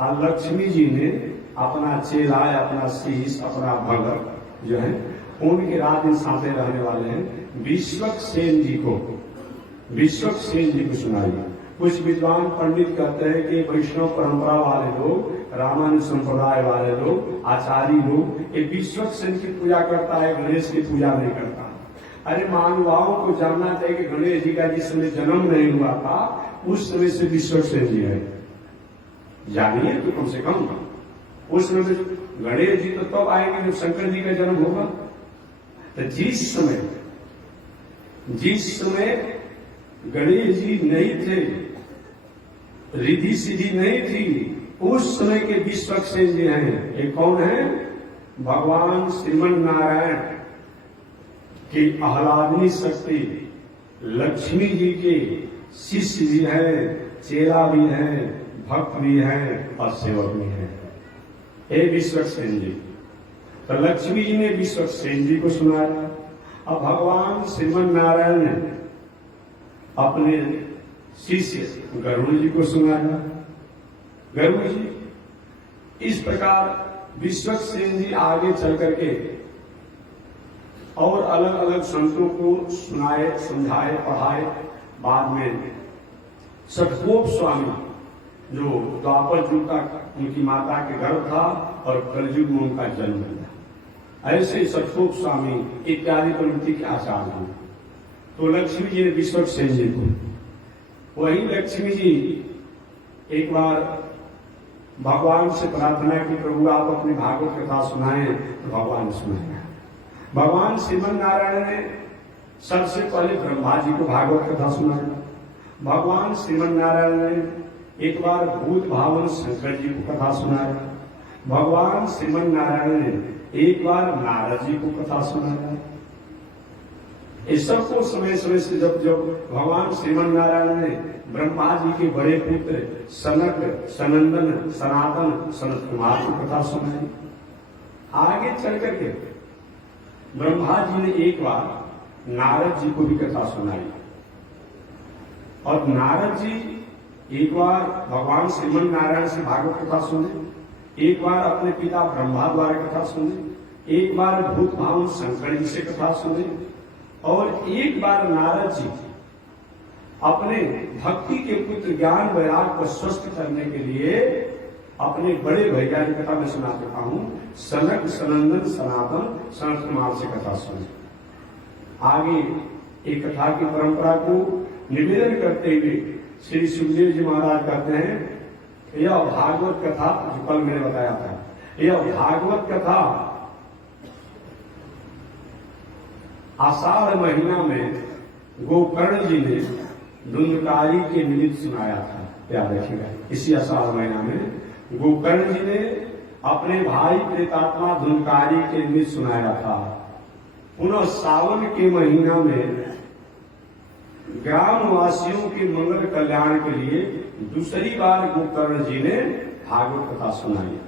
और लक्ष्मी जी ने अपना चेला, अपना शीश, अपना भगत जो है उनके रात दिन साथे रहने वाले हैं विश्वक सेन जी को सुनाई। कुछ विद्वान पंडित कहते हैं कि वैष्णव परंपरा वाले लोग, रामानुज संप्रदाय वाले लोग, आचार्य लोग ये विश्वक सेन की पूजा करता है, गणेश की पूजा नहीं करता। अरे मानवाओं को जानना चाहिए कि गणेश जी का जिस समय जन्म नहीं हुआ था उस समय से विश्वक सेन जी है, जानिए तो कम से कम। उस समय गणेश जी तो तब आएंगे जब शंकर जी का जन्म होगा। तो जिस समय गणेश जी नहीं थे, रिद्धि सिद्धि नहीं थी, उस समय के विश्वक सेन जी हैं। ये कौन है? भगवान श्रीमन नारायण की आह्लादनी शक्ति लक्ष्मी जी के शिष्य भी है, चेला भी है, भक्त भी है और सेवक भी है। हे विश्वक सेन जी। तो लक्ष्मी जी ने विश्वक सेन जी को सुनाया। अब भगवान श्रीमन नारायण ने अपने शिष्य गरुड़ जी को सुनाया। गरुड़ जी इस प्रकार विश्वक सेन जी आगे चल करके और अलग अलग संतों को सुनाए, समझाए, पढ़ाए। बाद में सतगोप स्वामी जो द्वापर युग का उनकी माता के गर्भ था और कलयुग में उनका जन्म हुआ, ऐसे सतगोप स्वामी इत्यादि प्रवृत्ति के आचार्य हुए। तो लक्ष्मी जी ने विश्वक सेन जी को, वही लक्ष्मी जी एक बार भगवान से प्रार्थना की, प्रभु आप अपनी भागवत कथा सुनाएं। तो भगवान ने सुनाया। भगवान श्रीमन नारायण ने सबसे पहले ब्रह्मा जी को भागवत कथा सुनाया। भगवान श्रीमन नारायण ने एक बार भूत भावन शंकर जी को कथा सुनाया। भगवान श्रीमन नारायण ने एक बार नारद जी को कथा सुनाया। इस सबको समय समय से जब भगवान श्रीमन नारायण ने ब्रह्मा जी के बड़े पुत्र सनक, सनंदन, सनातन, सनत कुमार को कथा सुनाई। आगे चल करके ब्रह्मा जी ने एक बार नारद जी को भी कथा सुनाई और नारद जी एक बार भगवान श्रीमन नारायण से भागवत कथा सुने, एक बार अपने पिता ब्रह्मा द्वारा कथा सुने, एक बार भूत भावन शंकर जी से कथा सुने और एक बार नारद जी अपने भक्ति के पुत्र ज्ञान वैराग को स्वस्थ करने के लिए अपने बड़े भैया की कथा में सुना चुका हूं, सनक, सनंदन, सनातन, सनत कुमार से कथा सुने। आगे एक कथा की परंपरा को निवेदन करते हुए श्री सुखदेव जी महाराज कहते हैं, यह भागवत कथा जो कल मैंने बताया था, यह भागवत कथा आषाढ़ महीना में गोकर्ण जी ने धुंधकारी के निमित्त सुनाया था। याद रखिएगा, इसी आषाढ़ महीना में गोकर्ण जी ने अपने भाई प्रेतात्मा धुंधकारी के निमित्त सुनाया था। पुनः सावन के महीना में ग्रामवासियों के मंगल कल्याण के लिए दूसरी बार गोकर्ण जी ने भागवत कथा सुनाई।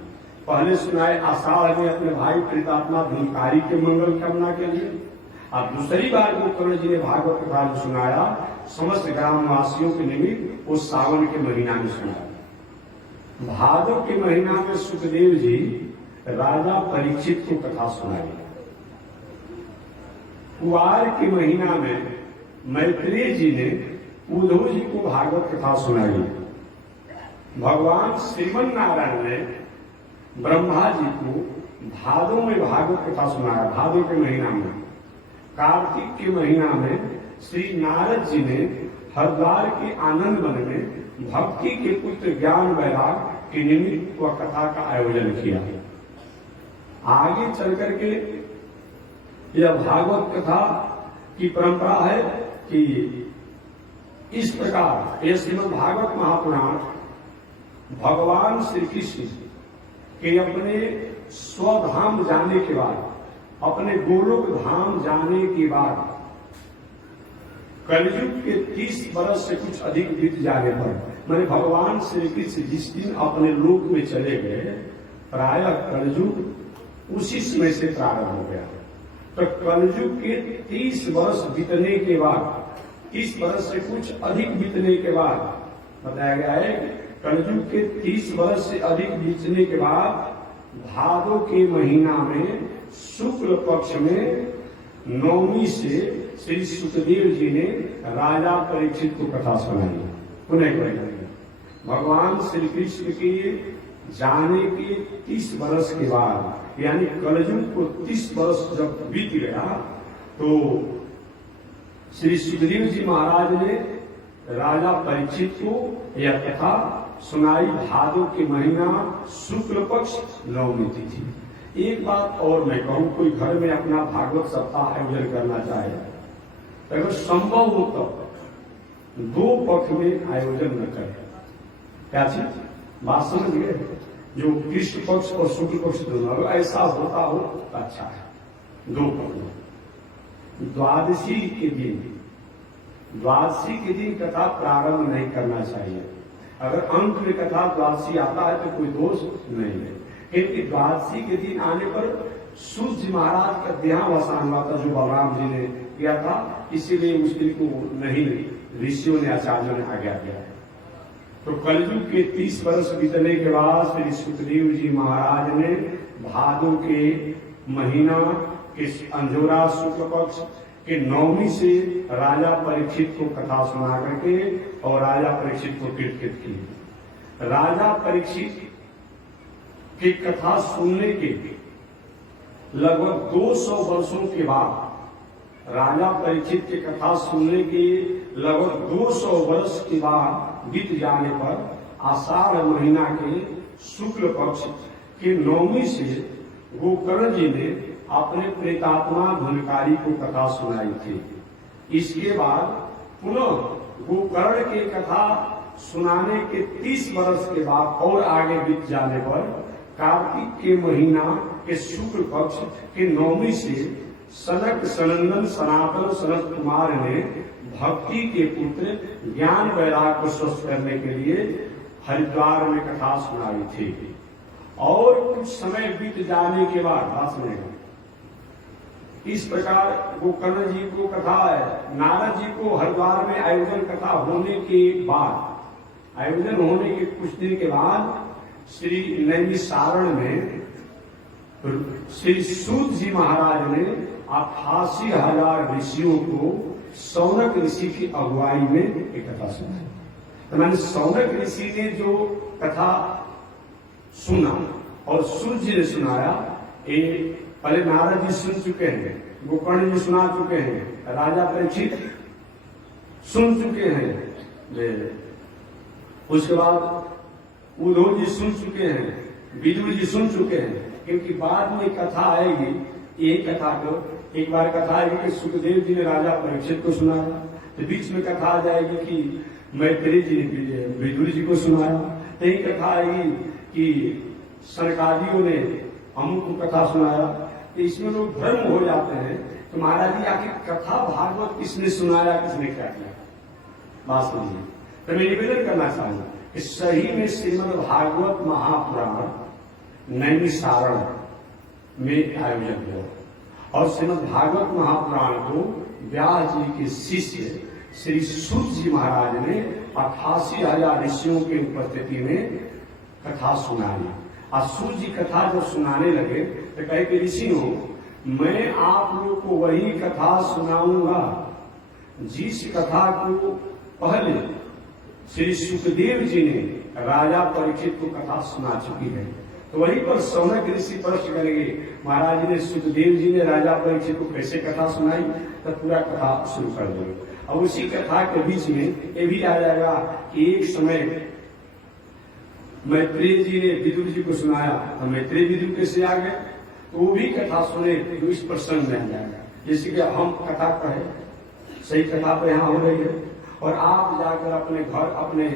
पहले सुनाए आषाढ़ में अपने भाई प्रेतात्मा धुंधकारी के मंगल कामना के लिए, और दूसरी बार गोकर्ण जी ने भागवत कथा जो सुनाया समस्त ग्रामवासियों के निमित्त वो सावन के महीना में सुनाया। भादव के महीना में सुखदेव जी राजा परीक्षित को कथा सुनाई। कुआर के महीना में मैत्रेय जी ने उद्धव जी को भागवत कथा सुनाई। भगवान श्रीमन नारायण ने ब्रह्मा जी को भादव में भागवत कथा सुनाया, भादव के महीना में। कार्तिक के महीना में श्री नारद जी ने हरिद्वार के आनंद वन में भक्ति के पुत्र ज्ञान वैराग के निमित्त वह कथा का आयोजन किया। आगे चल करके यह भागवत कथा की परंपरा है कि इस प्रकार यह श्रीमद् भागवत महापुराण भगवान श्री कृष्ण के अपने स्वधाम जाने के बाद, अपने गोलोक धाम जाने के बाद, कलयुग के 30 वर्ष से कुछ अधिक बीत जाने पर, मैंने भगवान श्री कृष्ण जिस दिन अपने लोक में चले गए, प्रायः कलयुग उसी समय से प्रारंभ हो गया। तो कलयुग के 30 वर्ष बीतने के बाद, 30 वर्ष से कुछ अधिक बीतने के बाद बताया गया है, कलयुग के 30 वर्ष से अधिक बीतने के बाद भादव के महीना में शुक्ल पक्ष में नवमी से श्री सुखदेव जी ने राजा परीक्षित को कथा सुनाई। पुनः भगवान श्री कृष्ण के जाने के 30 वर्ष के बाद, यानी कलयुग को 30 वर्ष जब बीत गया, तो श्री सुखदेव जी महाराज ने राजा परीक्षित को यह कथा सुनाई। भादव के महीना शुक्ल पक्ष नवमी तिथि। एक बात और मैं कहूं, कोई घर में अपना भागवत सप्ताह आयोजन करना चाहे, अगर संभव हो तो 2 पक्ष में आयोजन न करें। क्या चीज बात समझ गए? जो कृष्ण पक्ष और शुक्ल पक्ष दोनों, अगर ऐसा होता हो तो अच्छा है। 2 पक्ष में द्वादशी के दिन कथा प्रारंभ नहीं करना चाहिए। अगर अंत में कथा द्वादशी आता है तो कोई दोष नहीं है, क्योंकि द्वादशी के दिन आने पर सूर्य जी महाराज का देहावसान हुआ था, जो बलराम जी ने किया था, इसीलिए उस दिन को नहीं ऋषियों ने, आचार्यों ने आज्ञा किया है। तो कलयुग के 30 वर्ष बीतने के बाद श्री सुखदेव जी महाराज ने भादव के महीना के अंजोरा शुक्ल पक्ष के नवमी से राजा परीक्षित को कथा सुना करके और राजा परीक्षित को कीर्तित की। राजा परीक्षित की कथा सुनने के लगभग 200 वर्षों के बाद, राजा परीक्षित की कथा सुनने के लगभग 200 वर्ष के बाद बीत जाने पर आषाढ़ महीना के शुक्ल पक्ष के नवमी से गोकर्ण जी ने अपने प्रेतात्मा धुनकारी को कथा सुनाई थी। इसके बाद पुनः गोकर्ण की कथा सुनाने के 30 वर्ष के बाद और आगे बीत जाने पर कार्तिक के महीना के शुक्ल पक्ष के नवमी से सनक सनंदन सनातन सनत कुमार ने भक्ति के पुत्र ज्ञान वैराग को स्वस्थ करने के लिए हरिद्वार में कथा सुनाई थी। और कुछ समय बीत जाने के बाद, बात सुनेगा, इस प्रकार गोकर्ण जी को कथा है, नारद जी को हरिद्वार में आयोजन कथा होने के बाद, आयोजन होने के कुछ दिन के बाद श्री नैमिषारण्य में श्री सूत जी महाराज ने 88,000 ऋषियों को सौनक ऋषि की अगुवाई में एक कथा सुनाई। तो मैंने सौनक ऋषि ने जो कथा सुना और सूत जी ने सुनाया, ये पहले नारद जी सुन चुके हैं, गोकर्ण जी सुना चुके हैं, राजा परीक्षित सुन चुके हैं, उसके बाद उद्धव जी सुन चुके हैं, विदुर जी सुन चुके हैं। क्योंकि बाद में कथा आएगी, एक कथा को एक बार कथा आएगी कि सुखदेव जी ने राजा परीक्षित को सुनाया, तो बीच में कथा आ जाएगी कि मैत्रेय जी ने विदुर जी को सुनाया, तो एक कथा आएगी कि सनकादियों ने अमुक को कथा सुनाया। तो इसमें लोग भ्रम हो जाते हैं, तो महाराज जी आखिर कथा भागवत किसने सुनाया, किसने क्या किया, बात समझिए। तो मैं निवेदन करना चाहूंगा कि सही में श्रीमद् भागवत महापुराण नैमिषारण्य में आयोजन हुआ और श्रीमद् भागवत महापुराण को व्यास जी के शिष्य श्री सूत जी महाराज ने 88,000 ऋषियों की उपस्थिति में कथा सुनाई। और सूत जी कथा जब सुनाने लगे तो कहे कि ऋषियों, मैं आप लोग को वही कथा सुनाऊंगा जिस कथा को पहले श्री सुखदेव जी ने राजा परीक्षित को कथा सुना चुकी है। तो वहीं पर सौनक ऋषि प्रश्न करेंगे, महाराज जी ने सुखदेव जी ने राजा परीक्षित को कैसे कथा सुनाई, तो पूरा कथा शुरू कर देंगे। और उसी कथा के बीच में ये भी आ जाएगा कि एक समय मैत्रेय जी ने विदुर जी को सुनाया, तो मैत्रेय विदुर कैसे आ गए, तो वो भी कथा सुने तो इस प्रसंग में आ जाएगा। जैसे कि हम कथा कहे, सही कथा तो यहाँ हो रही है, और आप जाकर अपने घर अपने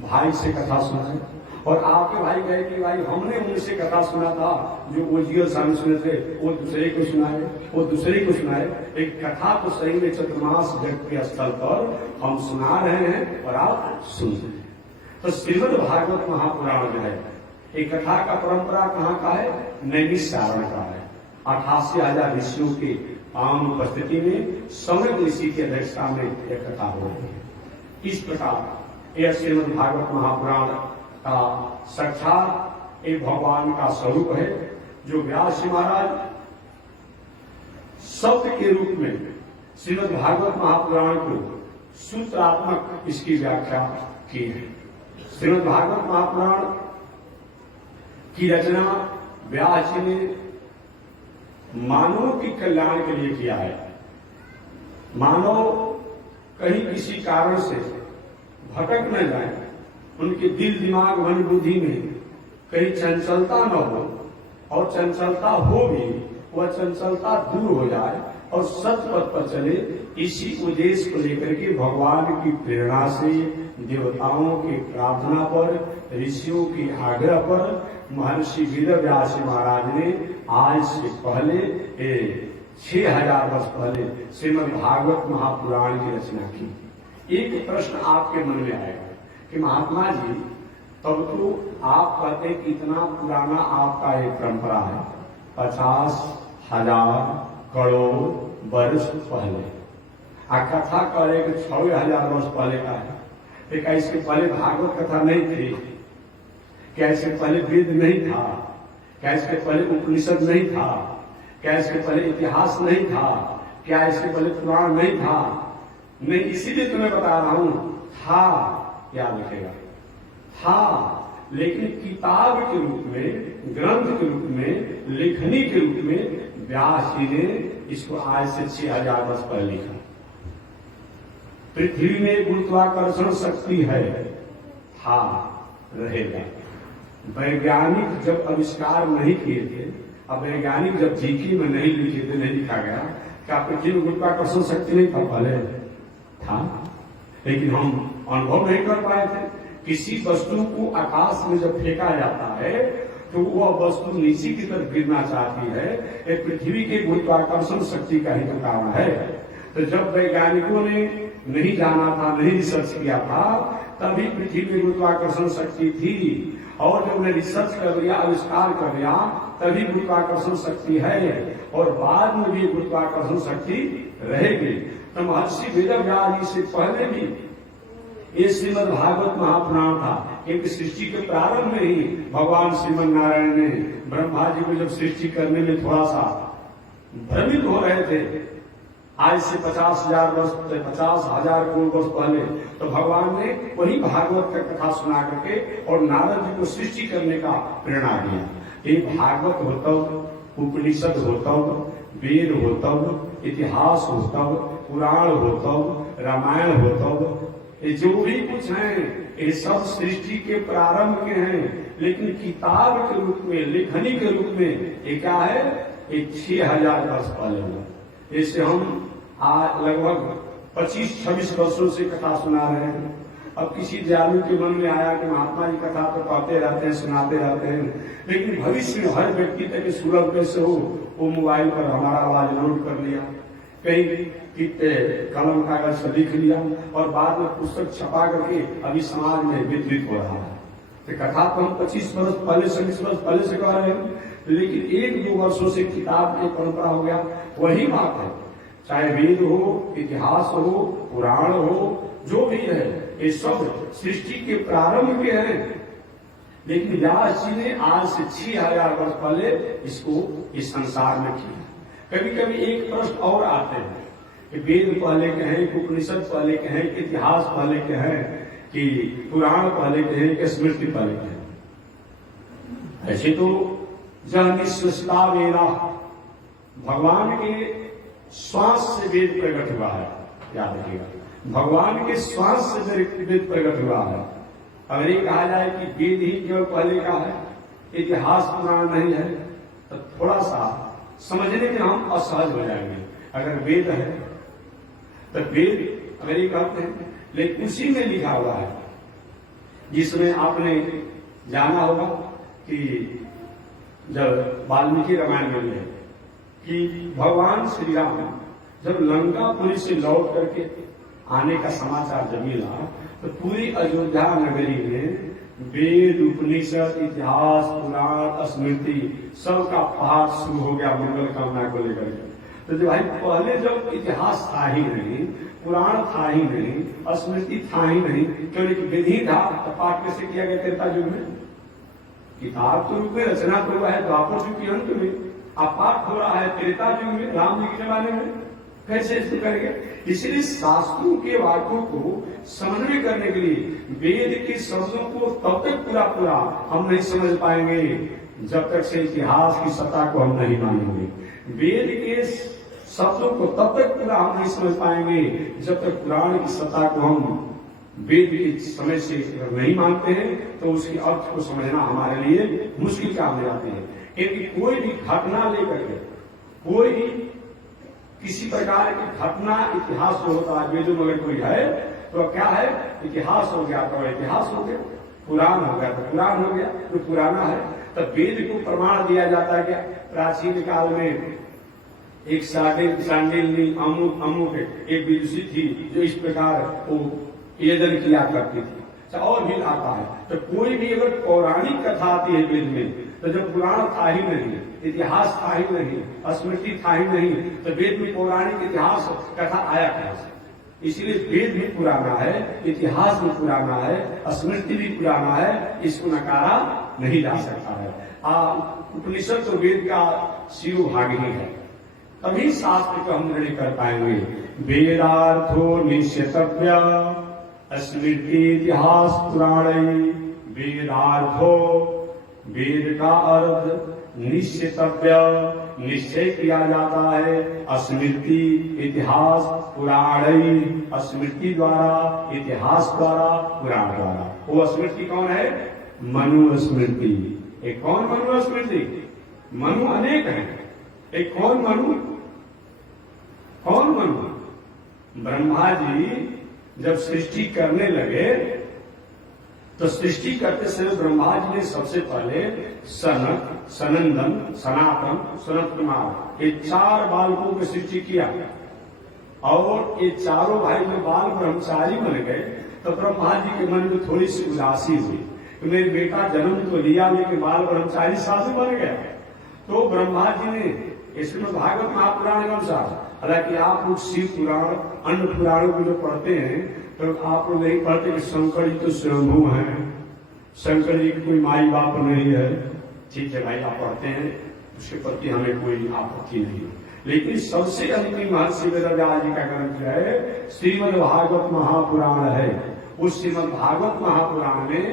भाई से कथा सुनाए, और आपके भाई कहे कि भाई हमने उनसे कथा सुना था, जो ओजियल स्वामी सुने थे, वो दूसरे को सुनाए, वो दूसरे को सुनाए। एक कथा तो सही में चतुर्मास जग के स्थल पर हम सुना रहे हैं और आप सुन रहे हैं। तो श्रीमद् भागवत महापुराण जो है, एक कथा का परंपरा कहाँ का है, नैमिषारण्य का है। 88,000 ऋषियों के आम उपस्थिति में सौनक ऋषि की अध्यक्षता में यह कथा हो रही है। इस प्रकार यह श्रीमद् भागवत महापुराण का साक्षात एक भगवान का स्वरूप है, जो व्यास महाराज शब्द के रूप में श्रीमद् भागवत महापुराण को सूत्रात्मक इसकी व्याख्या की है। श्रीमद् भागवत महापुराण की रचना व्यास जी ने मानव के कल्याण के लिए किया है। मानव कहीं किसी कारण से भटक न जाए, उनके दिल दिमाग मन बुद्धि में कहीं चंचलता न हो, और चंचलता हो भी वह चंचलता दूर हो जाए और सत्य पथ पर चले, इसी उद्देश्य को लेकर के भगवान की प्रेरणा से, देवताओं की प्रार्थना पर, ऋषियों की आग्रह पर महर्षि वेदव्यास महाराज ने आज से पहले 6,000 वर्ष पहले श्रीमद् भागवत महापुराण की रचना की। एक प्रश्न आपके मन में आएगा कि महात्मा जी, तब तो आप कहते कि इतना पुराना आपका एक परंपरा है, 50,000 करोड़ वर्ष पहले, कथा करे कि 6,000 वर्ष पहले का है। क्या इसके पहले भागवत कथा नहीं थी? क्या इसके पहले वेद नहीं था? क्या इसके पहले उपनिषद नहीं था? क्या इसके पहले इतिहास नहीं था? क्या इसके पहले पुराण नहीं था? नहीं, इसीलिए तुम्हें बता रहा हूं, था, याद रखेगा, था, लेकिन किताब के रूप में, ग्रंथ के रूप में, लेखनी के रूप में व्यास जी ने इसको आज से 6,000 वर्ष पहले लिखा। पृथ्वी में गुरुत्वाकर्षण शक्ति है, था, रहेगा। वैज्ञानिक जब आविष्कार नहीं किए थे, अब वैज्ञानिक जब जीके में नहीं लिखे थे, नहीं लिखा गया, क्या पृथ्वी में गुरुत्वाकर्षण शक्ति नहीं था? पहले था, लेकिन हम अनुभव नहीं कर पाए थे। किसी वस्तु को आकाश में जब फेंका जाता है तो वह वस्तु नीचे की तरफ गिरना चाहती है, ये पृथ्वी के गुरुत्वाकर्षण शक्ति का ही तो कारण है। तो जब वैज्ञानिकों ने नहीं जाना था, नहीं रिसर्च किया था, तभी पृथ्वी में गुरुत्वाकर्षण शक्ति थी, और जब उन्हें रिसर्च कर लिया, आविष्कार कर लिया, तभी गुरुत्वाकर्षण शक्ति है, और बाद में भी गुरुत्वाकर्षण शक्ति रहेगी। तो महर्षि वेदव्यास जी से पहले भी ये श्रीमद् भागवत महापुराण था, क्योंकि सृष्टि के प्रारंभ में ही भगवान श्रीमन नारायण ने ब्रह्मा जी को जब सृष्टि करने में थोड़ा सा भ्रमित हो रहे थे, आज से 50,000 वर्ष, 50,000 करोड़ वर्ष पहले, तो भगवान ने वही भागवत का कथा सुना करके और नारद जी को सृष्टि करने का प्रेरणा दिया। एक भागवत होता, उपनिषद होता, वेद होता, इतिहास होता, पुराण होता, रामायण होता, ये जो भी कुछ है ये सब सृष्टि के प्रारंभ के हैं, लेकिन किताब के रूप में, लेखनी के रूप में ये क्या है, ये 6,000 वर्ष पहले हुआ। इससे हम आज लगभग 25-26 वर्षों से कथा सुना रहे हैं। अब किसी दयालु के मन में आया कि महात्मा जी कथा तो कहते रहते हैं, सुनाते रहते हैं, लेकिन भविष्य में हर व्यक्ति तक सुलभ कैसे हो, वो मोबाइल पर हमारा आवाज नोट कर लिया, कहीं कलम कागज से लिख लिया, और बाद में पुस्तक छपा करके अभी समाज में वितरित हो रहा है। तो कथा तो हम 25 वर्ष पहले से 20 वर्ष पहले से कह रहे हैं, लेकिन 1-2 वर्षों से किताब की परंपरा हो गया। वही बात है, चाहे वेद हो, इतिहास हो, पुराण हो, जो भी है, ये सब सृष्टि के प्रारंभ के हैं। लेकिन व्यास जी ने आज से 6000 वर्ष पहले इसको इस संसार में किया। कभी कभी एक प्रश्न और आते हैं कि वेद पहले के हैं, कि उपनिषद पहले के हैं, कि इतिहास पहले के हैं, कि पुराण पहले के हैं, कि स्मृति पहले के हैं। ऐसे तो जह निश्वसता वेदा, भगवान के श्वास से वेद प्रकट हुआ है। याद रखिएगा, भगवान के श्वास से वेद प्रकट हुआ है। अगर ये कहा जाए कि वेद ही केवल पहले का है, इतिहास पुराण नहीं है, तो थोड़ा सा समझने में हम असहज हो जाएंगे। अगर वेद है तो वेद अगर ये कहते हैं, लेकिन उसी में लिखा हुआ है जिसमें आपने जाना होगा कि जब वाल्मीकि रामायण में है कि भगवान श्री राम जब लंकापुरी से लौट करके आने का समाचार जब मिला तो पूरी अयोध्या नगरी में वेद, उपनिषद, इतिहास, पुराण, स्मृति सबका पाठ शुरू हो गया मंगल कामना को लेकर के। तो जो भाई पहले जब इतिहास था ही नहीं, पुराण था ही नहीं, स्मृति था ही नहीं, क्यों एक विधि था, तो पाठ कैसे किया गया त्रेता युग में? किताब के रूप में रचना तो हुआ है द्वापर युग के अंत में, अब पाठ हो रहा है त्रेता युग में, राम जी के जमाने में। कैसे इसको करेंगे? इसलिए शास्त्रों के वाक्यों को समन्वय करने के लिए वेद के शब्दों को तब तक पूरा हम नहीं समझ पाएंगे जब तक से इतिहास की सत्ता को हम नहीं मानेंगे। वेद के शब्दों को तब तक पूरा हम नहीं समझ पाएंगे जब तक पुराण की सत्ता को हम वेद के समय से नहीं मानते हैं, तो उसके अर्थ को समझना हमारे लिए मुश्किल काम हो जाती है। क्योंकि कोई भी घटना लेकर के, कोई भी किसी प्रकार की घटना इतिहास में होता है, वेदों में अगर कोई है तो क्या है? इतिहास हो गया तो इतिहास हो गया, पुराण हो गया तो पुराण हो गया, तो पुराना है। तो वेद को प्रमाण दिया जाता है कि प्राचीन काल में एक सांडिल्य अमुक एक विदुषी थी जो इस प्रकार वो यजन किया करती थी, और भी आता है। तो कोई भी अगर पौराणिक कथा आती है वेद में, तो जब पुराण था ही नहीं, इतिहास था ही नहीं, स्मृति था ही नहीं, तो वेद में पौराणिक इतिहास कथा आया कैसे? इसलिए वेद भी पुराना है, इतिहास भी पुराना है, स्मृति भी पुराना है, इसको नकारा नहीं जा सकता है। उपनिषद तो वेद का शिरोभाग ही है, तभी शास्त्र को हम निर्णय कर पाएंगे। वेदार्थो निश्चितव्य स्मृति इतिहास पुराण, वेदार्थो वेद का अर्थ निश्चितव्य निश्चय किया जाता है, स्मृति इतिहास पुराण, स्मृति द्वारा, इतिहास द्वारा, पुराण द्वारा। वो स्मृति कौन है? मनु स्मृति। एक कौन मनु स्मृति? मनु अनेक है, एक कौन मनु? कौन मनु? ब्रह्मा जी जब सृष्टि करने लगे तो सृष्टि करते समय ब्रह्मा जी ने सबसे पहले सनक, सनंदन, सनातन, सनत कुमार, ये 4 बालकों की सृष्टि किया। और ये चारों भाई जो बाल ब्रह्मचारी बन गए तो ब्रह्मा जी के मन में थोड़ी सी उदासी हुई कि मेरे बेटा जन्म तो लिया लेकिन बाल ब्रह्मचारी साधु बन गया। तो ब्रह्मा जी ने इसमें भागवत महापुराण के अनुसार, हालांकि आप लोग शिव पुराण, अन्य पुराणों को जो पढ़ते हैं तो आप लोग नहीं पढ़ते कि शंकर जी तो स्वयंभू हैं, शंकर जी की कोई माई बाप नहीं है। ठीक है भाई, आप पढ़ते हैं, उसके प्रति हमें कोई आपत्ति नहीं है। लेकिन सबसे अंतिम महर्षि वेदव्यास जी का ग्रंथ है श्रीमद् भागवत महापुराण है। उस श्रीमद् भागवत महापुराण में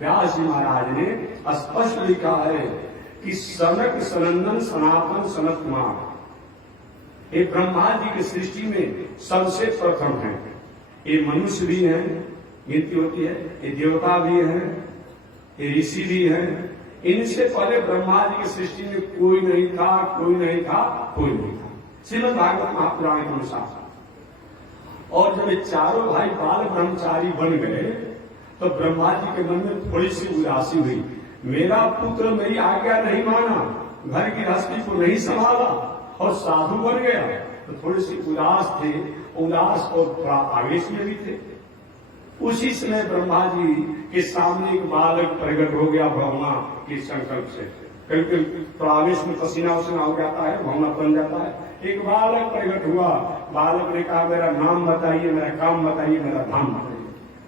व्यास जी महाराज ने स्पष्ट लिखा है कि सनक, सनंदन, सनातन, सनत कुमार ये ब्रह्मा जी की सृष्टि में सबसे प्रथम है। ये मनुष्य भी हैं, गिनती होती है, ये देवता भी हैं, ये ऋषि भी हैं। इनसे पहले ब्रह्मा जी की सृष्टि में कोई नहीं था, कोई नहीं था, कोई नहीं था, श्रीमद् भागवत महापुराण के अनुसार। और जब ये चारों भाई बाल ब्रह्मचारी बन गए तो ब्रह्मा जी के मन में थोड़ी सी उदासी हुई। मेरा पुत्र मेरी आज्ञा नहीं माना, घर की गृहस्थी को नहीं संभाला और साधु बन गया, तो थोड़ी सी उदास थे, उदास और थोड़ा आवेश में भी थे। उसी समय ब्रह्मा जी के सामने एक बालक प्रकट हो गया भावना के संकल्प से। कभी कभी थोड़ा आवेश में पसीना उसीना हो जाता है, भावना बन जाता है। एक बालक प्रकट हुआ, बालक ने कहा मेरा नाम बताइए, मेरा काम बताइए, मेरा धाम बताइए।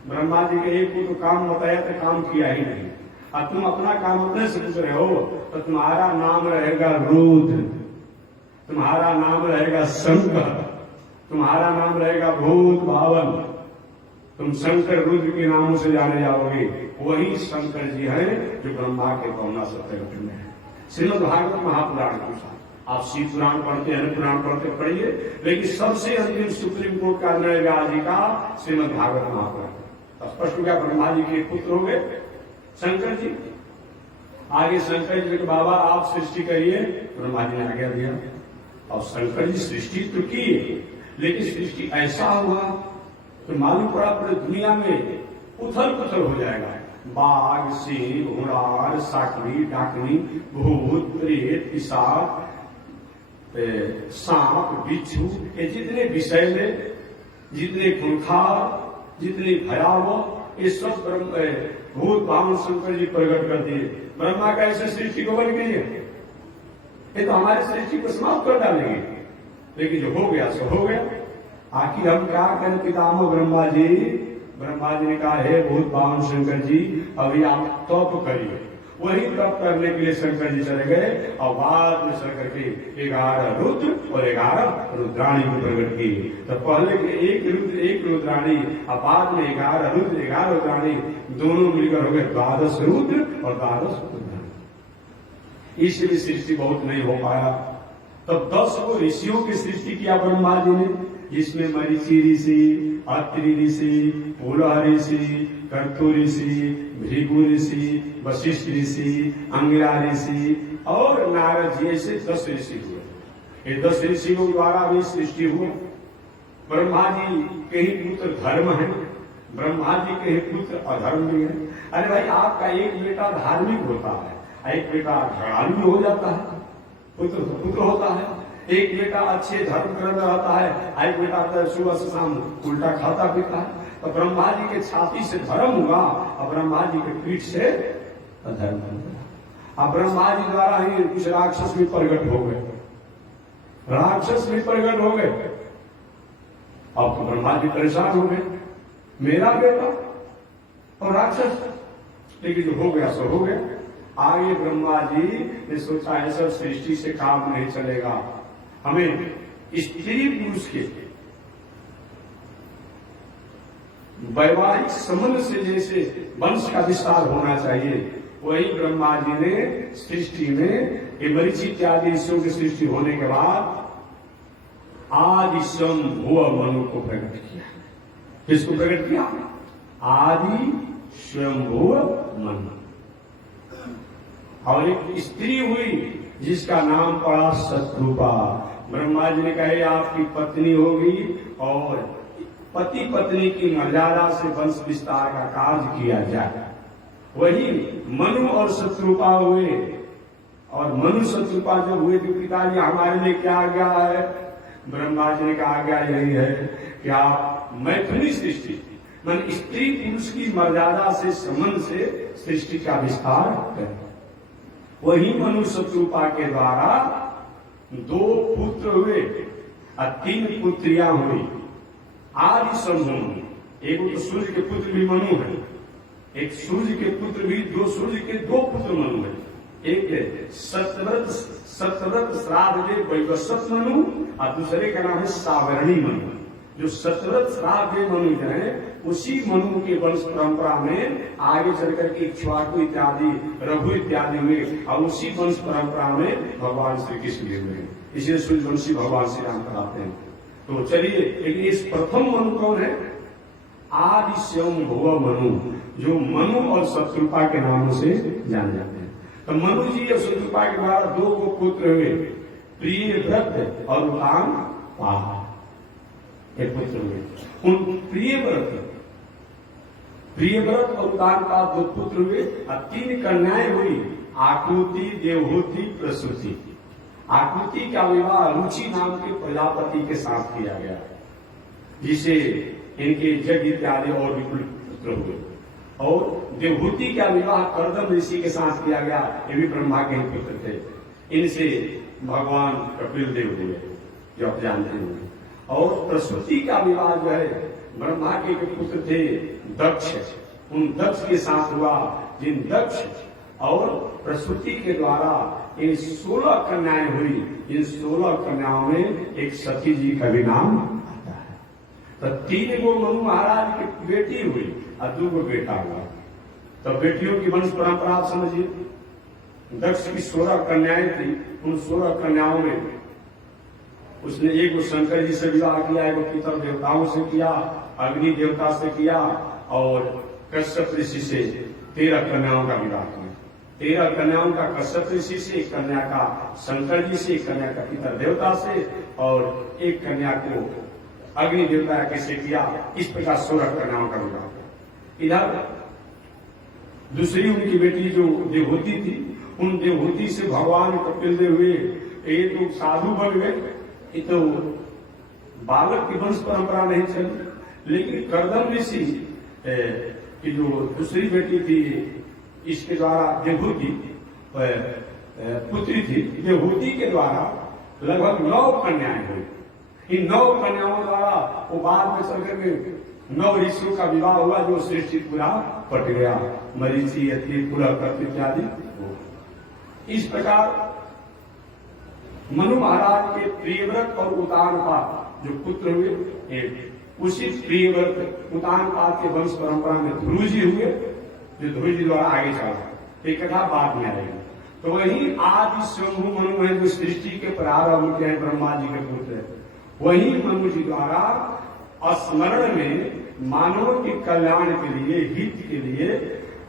ब्रह्मा जी के एक को तो काम बताया तो काम किया ही नहीं। और तुम अपना काम अपने से पूछ रहे हो, तो तुम्हारा नाम रहेगा रुद्र, तुम्हारा नाम रहेगा शंकर, तुम्हारा नाम रहेगा भूत भावन। तुम शंकर रुद्र के नामों से जाने जाओगे। वही शंकर जी हैं जो ब्रह्मा के पौना सप्तक में है। श्रीमद् भागवत महापुराण के अनुसार आप शिव पुराण पढ़ते हैं, पुराण पढ़ते पढ़िए, लेकिन सबसे अंतिम सुप्रीम कोर्ट का निर्णय व्यास जी का श्रीमद् भागवत महापुराण। स्पष्ट हो गया, ब्रह्मा जी के पुत्र हो गए शंकर जी। आगे शंकर जी के बाबा आप सृष्टि करिए, ब्रह्मा जी ने आज्ञा दिया और शंकर जी सृष्टि तो की, लेकिन सृष्टि ऐसा हुआ तो मालूम पड़ा पूरी दुनिया में उथल पुथल हो जाएगा। बाघ, सिंह, घोड़ा, साकरी, डाकनी, भूत, प्रेत, पिशाच, सांप, बिच्छू, ये जितने विषय, जितने खुंखार, जितने भयावह, ये सब भूत भावन शंकर जी प्रकट कर दिए। ब्रह्मा का ऐसे सृष्टि को बन गई है, ये तो हमारी सृष्टि को समाप्त कर डालेंगे, लेकिन जो हो गया सो हो गया। आखिर हम क्या करें पितामह ब्रह्मा जी? ब्रह्मा जी ने कहा, हे भूत भावन शंकर जी, अभी आप तप करिए। वही तप करने के लिए शंकर जी चले गए और बाद में शंकर के 11 रुद्र और 11 रुद्राणी को प्रकट की। तो पहले के एक रुद्र एक रुद्राणी और बाद में 11 रुद्र 11 रुद्राणी, दोनों मिलकर हो गए 12 रुद्र और 12 रुद्राणी। इसलिए सृष्टि बहुत नहीं हो पाया। तब 10 को ऋषियों की सृष्टि किया ब्रह्मा जी ने, जिसमें मरीचि ऋषि, अत्रि ऋषि, पुलह ऋषि, कर्तु ऋषि, भृगु ऋषि, वशिष्ठ ऋषि, अंगिरा ऋषि और नारद जी, ऐसे 10 ऋषि हुए। ये 10 ऋषियों द्वारा भी सृष्टि हुई। ब्रह्मा जी के ही पुत्र धर्म है, ब्रह्मा जी के ही पुत्र अधर्म भी है। अरे भाई, आपका एक बेटा धार्मिक होता है, एक बेटा झगड़ालू भी हो जाता है, पुत्र होता है। एक बेटा अच्छे धर्म कर्म रहता है, एक बेटा सुबह से शाम उल्टा खाता पीता है। तो ब्रह्मा जी के छाती से धर्म हुआ और ब्रह्मा जी के पीठ से अधर्म हुआ। अब ब्रह्मा जी द्वारा ही कुछ राक्षस भी प्रकट हो गए, राक्षस भी प्रकट हो गए। अब तो ब्रह्मा जी परेशान हो गए, मेरा बेटा और राक्षस, लेकिन जो हो गया सो हो गया। आगे ब्रह्मा जी ने सोचा ऐसा सृष्टि से काम नहीं चलेगा, हमें स्त्री पुरुष के वैवाहिक संबंध से जैसे वंश का विस्तार होना चाहिए। वही ब्रह्मा जी ने सृष्टि में मरीचि इत्यादि ऋषियों की सृष्टि होने के बाद आदि स्वयंभुव मनु को प्रकट किया। किसको प्रकट किया? आदि स्वयंभुव मनु। और एक स्त्री हुई जिसका नाम पड़ा शत्रुपा। ब्रह्मा जी ने कहे आपकी पत्नी होगी और पति पत्नी की मर्यादा से वंश विस्तार का कार्य किया जाए। वही मनु और शत्रुपा हुए, और मनु शत्रुपा जब हुए तो पिताजी हमारे लिए क्या आज्ञा है? ब्रह्मा जी ने कहा आज्ञा यही है कि आप मैथुनी सृष्टि, मन स्त्री पुरुष की मर्यादा से संबंध से सृष्टि का विस्तार करें। वही मनु शत्रुपा के द्वारा 2 पुत्र हुए और 3 पुत्रियां हुई। आदि समूह, एक तो सूर्य के पुत्र भी मनु है, एक सूर्य के पुत्र भी, 2 सूर्य के 2 पुत्र मनु है। एक सतव्रत श्राद्ध वैवस्वत मनु और दूसरे का नाम है सावरणी मनु। जो सतव्रत श्राद्ध मनु है, उसी मनु के वंश परंपरा में आगे चलकर के इक्ष्वाकु इत्यादि, रघु इत्यादि हुए और उसी वंश परंपरा में भगवान श्री कृष्ण भी हुए। इसलिए सूर्यवंशी भगवान श्री राम कहलाते हैं। तो चलिए, लेकिन इस प्रथम मनु कौन है? आदि स्वयंभुव मनु, जो मनु और शत्रुपा के नामों से जाने जाते हैं। तो मनु जी और शत्रुपा के द्वारा 2 को पुत्र हुए, प्रियव्रत और उत्तानपाद, एक पुत्र हुए। उन प्रियव्रत और उत्तानपाद 2 पुत्र हुए और 3 कन्याएं हुई, आकृति, देवहूति, प्रसूति। आकृति का विवाह रुचि नाम के प्रजापति के साथ किया गया, जिसे इनके जग इत्यादि और भी पुत्र हुए। और देवहूति का विवाह कर्दम ऋषि के साथ किया गया, ये भी ब्रह्मा के पुत्र थे। इनसे भगवान कपिल देव हुए, जो आप जानते हैं। और प्रसूति का विवाह जो है, ब्रह्मा के पुत्र थे दक्ष, उन दक्ष के साथ हुआ, जिन दक्ष और प्रसूति के द्वारा ये 16 कन्याएं हुई, इन 16 कन्याओं में एक सती जी का भी नाम आता है। तो 3 गो मनु महाराज की बेटी हुई और 2 गो बेटा हुआ। तो बेटियों की वंश परंपरा आप समझिए, दक्ष की 16 कन्याएं थी, उन 16 कन्याओं में उसने एक शंकर जी से विवाह किया, एक पितर देवताओं से किया, अग्नि देवता से किया और कश्यप ऋषि से 13 कन्याओं का विवाह किया। 13 कन्याओं का कश्यप ऋषि से, एक कन्या का शंकर जी से, एक कन्या का पितर देवता से और एक कन्या को अग्नि देवता कैसे किया। इस प्रकार 16 कन्याओं का विवाह किया। इधर दूसरी उनकी बेटी जो देवहूति थी, उन देवहूति से भगवान कपिल देव हुए, ये तो साधु बन गए, ये तो बालक की वंश परंपरा नहीं चली। लेकिन कर्दम ऋषि की जो दूसरी बेटी थी, इसके द्वारा देवहूति पुत्री थी, देवहूति के द्वारा लगभग 9 कन्याएं हुई। इन 9 कन्याओं द्वारा वो बाद में चल करके 9 ऋषियों का विवाह हुआ, जो सृष्टि पूरा पट गया, मरीचि, अति, पुलह इत्यादि। इस प्रकार मनु महाराज के प्रियव्रत और उतानपाद जो पुत्र हुए, उसी प्रियव्रत उतानपाद के वंश परंपरा में ध्रुव जी हुए, जो ध्रुव जी द्वारा आगे चला। एक कथा बाद में आएगी। तो वही आदि स्वयं मनु है, जो सृष्टि के प्रारंभ के हैं, ब्रह्मा जी के पुत्र है। वही मनु जी द्वारा स्मरण में मानव के कल्याण के लिए, हित के लिए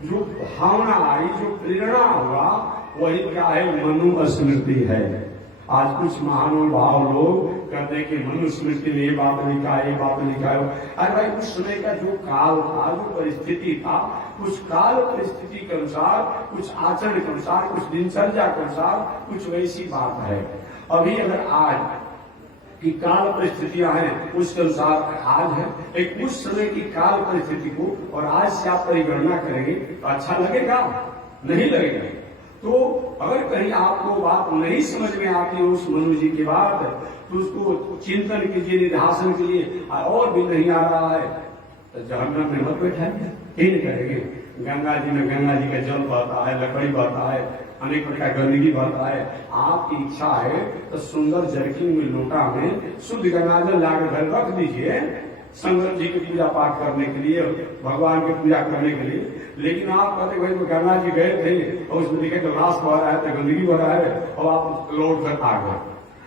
जो भावना आई, जो प्रेरणा हुआ, वही क्या है, मनु स्मृति है। आज कुछ महानुभाव लोग कहते हैं कि मनुस्मृति में ये बात लिखा है, ये बात लिखा है। अरे भाई, उस समय का जो काल था, जो परिस्थिति था, कुछ काल परिस्थिति के अनुसार, कुछ आचरण के अनुसार, कुछ दिनचर्या के अनुसार कुछ वैसी बात है। अभी अगर आज की काल परिस्थितियां हैं, उसके अनुसार आज है। एक उस समय की काल परिस्थिति को और आज से आप परिगणना करेंगे तो अच्छा लगेगा? नहीं लगेगा। तो अगर कहीं आपको बात नहीं समझ में आती है उस मनु जी की बात, तो उसको चिंतन कीजिए, निधासन कीजिए। और भी नहीं आ रहा है तो जहन्नम में मत बैठाइए, हीन करेंगे। गंगा जी में गंगा जी का जल बहता है, लकड़ी बहता है, अनेक प्रकार गंदगी बहता है। आपकी इच्छा है तो सुंदर जर्किन में, लोटा में शुद्ध गंगाजल लाकर घर रख दीजिए, शंकर जी की पूजा पाठ करने के लिए, भगवान की पूजा करने के लिए। लेकिन आप कहते भाई तो गंगा जी गए थे और उसमें देखे तो रास बह रहा है, तो गंदगी बह रहा है और आप लौट कर आ गए।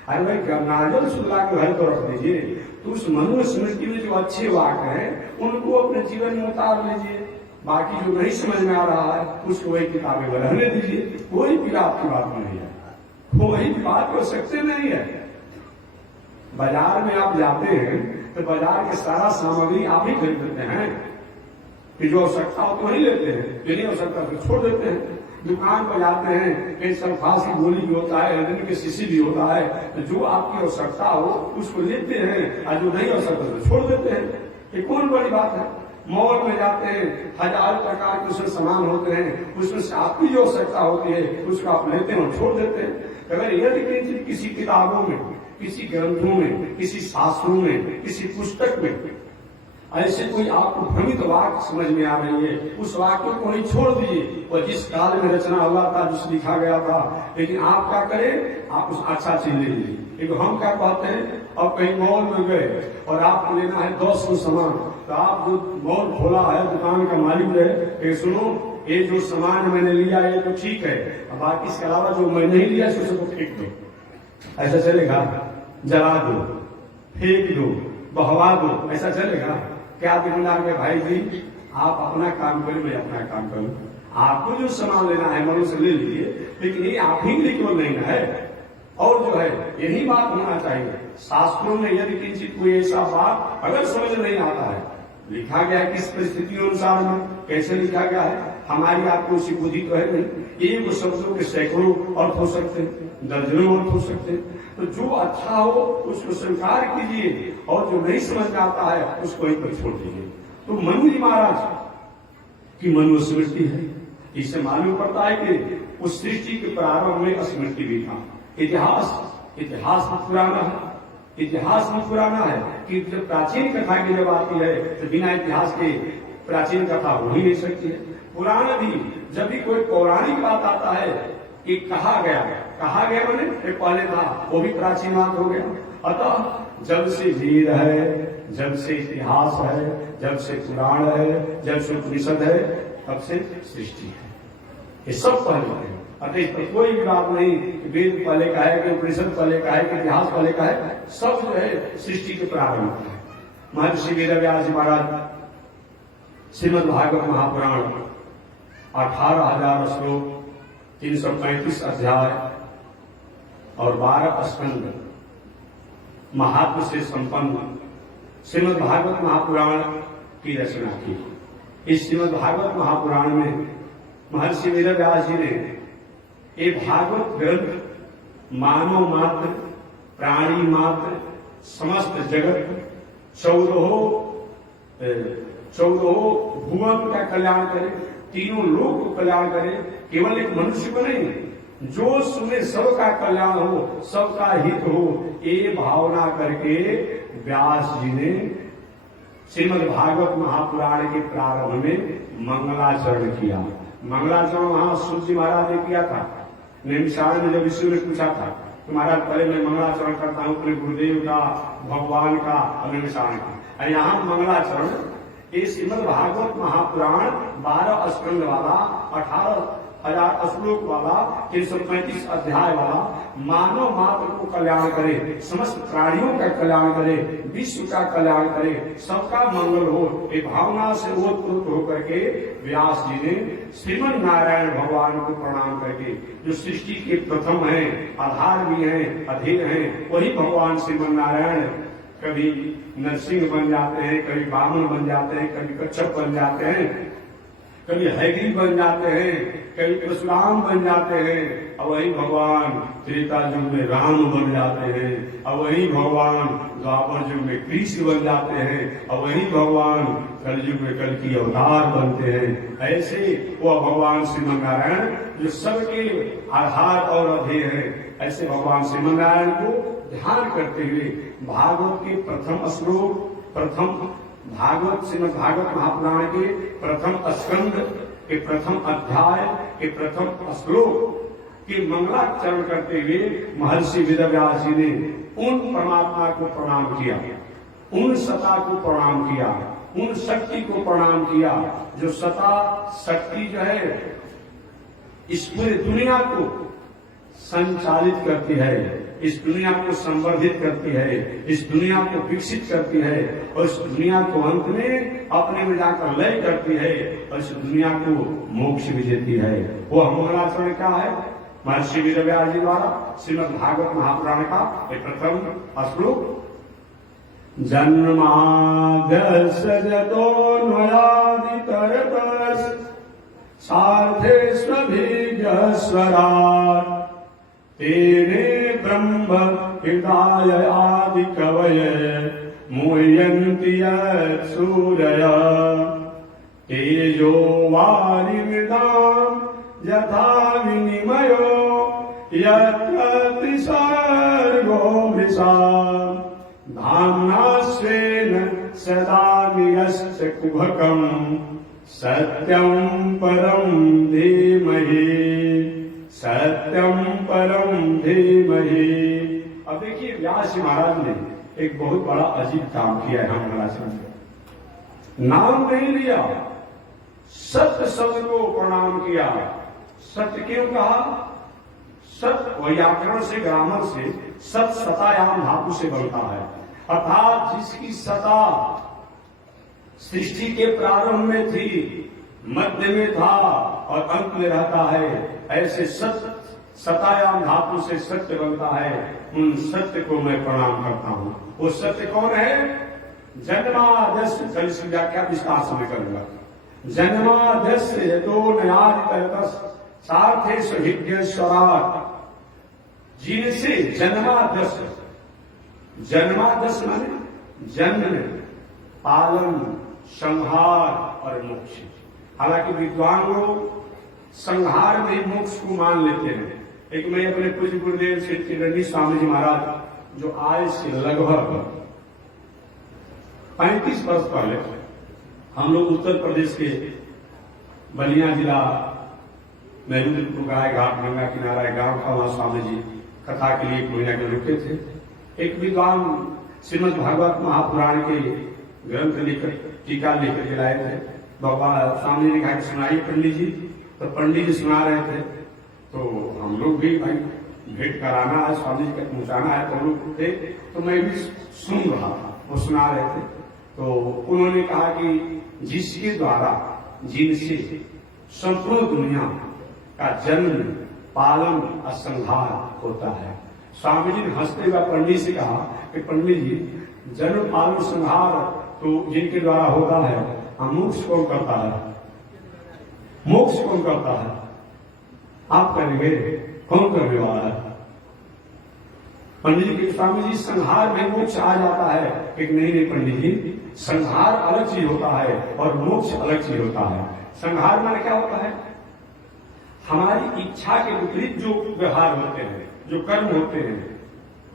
अरे भाई, गंगाजल शुद्ध लाकर घर तो रख दीजिए। तो उस मनु स्मृति में जो अच्छे वाक्य हैं उनको अपने जीवन में उतार लीजिए। बाकी जो नहीं समझ में आ रहा है उसको वही किताबें में रहने दीजिए। कोई पीड़ा आपकी बात में नहीं है, कोई बात हो सकते नहीं है। बाजार में आप जाते हैं तो बाजार के सारा सामग्री आप ही खरीद लेते हैं, कि जो आवश्यकता हो तो वही लेते हैं, जो नहीं आवश्यकता तो छोड़ देते हैं। दुकान पर जाते हैं, कहीं सल्फास की गोली भी होता है, हृदय के शीशी भी होता है, तो जो आपकी आवश्यकता हो उसको लेते हैं और जो नहीं आवश्यकता तो छोड़ देते हैं। ये कौन बड़ी बात है? मॉल में जाते हैं, 1000 प्रकार के उसमें सामान होते हैं, उसमें से आपकी जो आवश्यकता होती है उसको आप लेते हैं और छोड़ देते हैं। अगर यदि किसी किताबों में, किसी ग्रंथों में, किसी शास्त्रों में, किसी पुस्तक में ऐसे कोई आपको भ्रमित वाक्य समझ में आ रही है, उस वाक्य को नहीं छोड़ दीजिए। और जिस काल में रचना हुआ था, जिस लिखा गया था, लेकिन आप क्या करें, आप उस अच्छा चीज ले लीजिए। एक हम क्या कहते हैं, अब कहीं मॉल में गए और आपको लेना है 200 सामान, तो आप जो मॉल खोला है, दुकान का मालिक है, सुनो ये जो सामान मैंने लिया ये तो ठीक है, बाकी इसके अलावा जो मैं नहीं लिया उसे तो फेंक दो। ऐसा चलेगा? जला दो, फेंक दो, बहवा दो, ऐसा चलेगा? क्या दिमाग में भाई जी, आप अपना काम करें, मैं अपना काम करूं। आपको जो सामान लेना है मनु से ले लीजिए, लेकिन ये आप ही के लिए केवल लेना है। और जो है यही बात होना चाहिए। शास्त्रों में यदि किसी कोई ऐसा बात अगर समझ नहीं आता है, लिखा गया है किस परिस्थिति अनुसार में, कैसे लिखा गया है, हमारी आपको उसी बुद्धि तो है नहीं। एक शब्दों के सैकड़ों अर्थ हो सकते हैं, दर्जनों अर्थ हो सकते हैं। तो जो अच्छा हो उसको स्वीकार कीजिए और जो नहीं समझ में आता है उसको वहीं पर छोड़ दीजिए। तो मनु जी महाराज की मनु स्मृति है। इससे मालूम पड़ता है कि उस सृष्टि के प्रारंभ में स्मृति भी था। इतिहास में पुराना है, इतिहास में पुराना है कि जब प्राचीन कथा की जब आती है तो बिना इतिहास के प्राचीन कथा हो ही नहीं सकती है। पुराण भी जब भी कोई पौराणिक बात आता है कि कहा गया मैंने पहले था, वो भी प्राचीन बात हो गया। अतः जब से वेद है, जब से इतिहास है, जब से पुराण है, जब से उपनिषद है, तब से सृष्टि है। ये सब पहले है। अतः इस पर कोई बात नहीं कि वेद पहले का है कि उपनिषद पहले का है कि इतिहास पहले का है। सब जो है सृष्टि के प्रारंभ है। महर्षि वेदव्यास जी महाराज श्रीमद् भागवत महापुराण 18,000 श्लोक, 335 अध्याय और 12 स्कंद महात्म से संपन्न श्रीमद् भागवत महापुराण की रचना की। इस श्रीमद् भागवत महापुराण में महर्षि वेदव्यास जी ने ये भागवत ग्रंथ मानव मात्र, प्राणी मात्र, समस्त जगत, 14 भुवन का कल्याण करे, तीनों लोक को कल्याण करे, केवल एक मनुष्य को नहीं, जो सुने सबका कल्याण हो, सबका हित हो, ये भावना करके व्यास जी ने श्रीमद् भागवत महापुराण के प्रारंभ में मंगलाचरण किया। मंगलाचरण वहां सूर्य महाराज ने किया था। निमिषारण ने जब विष्णु ने पूछा था तो महाराज पहले मैं मंगलाचरण करता हूं अपने गुरुदेव का, भगवान का और निमिषारण का। यहाँ मंगलाचरण ये श्रीमद् भागवत महापुराण 12 स्कंद वाला, 18,000 श्लोक वाला, 335 अध्याय वाला, मानव मात्र को कल्याण करे, समस्त प्राणियों का कल्याण करे, विश्व का कल्याण करे, सबका मंगल हो, ये भावना से ओतप्रोत होकर के व्यास जी ने श्रीमन नारायण भगवान को प्रणाम करके, जो सृष्टि के प्रथम है, आधार भी है, अधीर है, वही भगवान श्रीमन नारायण कभी नरसिंह बन जाते हैं, कभी वामन बन जाते हैं, कभी कच्छप बन जाते हैं, कभी हैग्रीव बन जाते हैं, कभी परशुराम बन जाते हैं, और वही भगवान त्रेता युग में राम बन जाते हैं, और वही भगवान द्वापर युग में कृष्ण बन जाते हैं, और वही भगवान कलयुग में कल की अवतार बनते हैं। ऐसे वह भगवान श्रीमन नारायण जो सबके आधार और अधेय है, ऐसे भगवान श्रीमन नारायण को ध्यान करते हुए भागवत के प्रथम श्लोक, प्रथम भागवत श्रीमद् भागवत महापुराण के प्रथम स्कंद के प्रथम अध्याय के प्रथम श्लोक के मंगलाचरण करते हुए महर्षि वेदव्यास जी ने उन परमात्मा को प्रणाम किया, उन सत्ता को प्रणाम किया, उन शक्ति को प्रणाम किया, जो सत्ता शक्ति जो है इस पूरी दुनिया को संचालित करती है, इस दुनिया को संवर्धित करती है, इस दुनिया को विकसित करती है, और इस दुनिया को अंत में अपने में जाकर लय करती है, और इस दुनिया को मोक्ष भी देती है। वो मंगलाचरण क्या है? महर्षि वेदव्यास जी द्वारा श्रीमद् भागवत महापुराण का प्रथम श्लोक, जन्माद्यस्य जतोऽन्वयादितरतः सार्थेष्वभिज्ञस्वराट् तेने ब्रह्म हृदय आदि कवये मुह्यन्ति यत्सूरयः तेजो वारिमृदाम् यथा विनिमयो यत्र त्रिसर्गो मृषा धाम्ना स्वेन सदा निरस्य कुहकम् सत्यं परं धीमहि, सत्यम परम धीमहि। अब देखिए व्यास जी महाराज ने एक बहुत बड़ा अजीब काम किया है। हम नाम नहीं लिया, सत्य शब्द को प्रणाम किया। सत्य क्यों कहा? सत्य व्याकरण से, ग्रामर से सत सतायाम धातु से बनता है, अर्थात जिसकी सता सृष्टि के प्रारंभ में थी, मध्य में था और अंत में रहता है, ऐसे सत्य सतायाम धातु से सत्य बनता है। उन सत्य को मैं प्रणाम करता हूं। वो सत्य कौन है? जन्माद्यस्य, कल इसकी व्याख्या विस्तार से मैं करूंगा। जन्माद्यस्य यतोऽन्वयादितरतः सार्थेष्वभिज्ञस्वराट्, जिनसे जन्माद्यस्य, जन्माद्यस्य माने जन्म, पालन, संहार और मोक्ष। हालांकि विद्वान लोग संहार में मोक्ष को मान लेते हैं। एक मैं अपने पूज्य गुरुदेव श्री चिरंजी स्वामी जी महाराज, जो आज से लगभग 35 वर्ष पहले हम लोग उत्तर प्रदेश के बलिया जिला में रुद्रपुर गाय घाट गंगा किनारा गांव का वहां स्वामी जी कथा के लिए 1 महीना के रुके थे। एक विद्वान श्रीमद् भागवत महापुराण के ग्रंथ लेकर टीका लेकर के लाए थे। भगवान स्वामी ने कहा कि सुनाइए पंडित जी। तो पंडित जी सुना रहे थे, तो हम लोग भी भाई भेंट कराना है, स्वामी जी तक पहुंचाना है, तो लोग थे, तो मैं भी सुन रहा था, वो सुना रहे थे। तो उन्होंने कहा कि जिसके द्वारा जिनसे संपूर्ण दुनिया का जन्म पालन और संहार होता है। स्वामी जी ने हंसते हुए पंडित से कहा कि पंडित जी, जन्म पालन संहार तो जिनके द्वारा होता है, मोक्ष कौन करता है? मोक्ष कौन करता है? आप करेंगे? कौन करने वाला है? पंडित जी, स्वामी जी, संहार में मोक्ष आ जाता है। एक नहीं पंडित जी, संहार अलग चीज होता है और मोक्ष अलग चीज होता है। संहार माने क्या होता है? हमारी इच्छा के विपरीत जो व्यवहार होते हैं, जो कर्म होते हैं,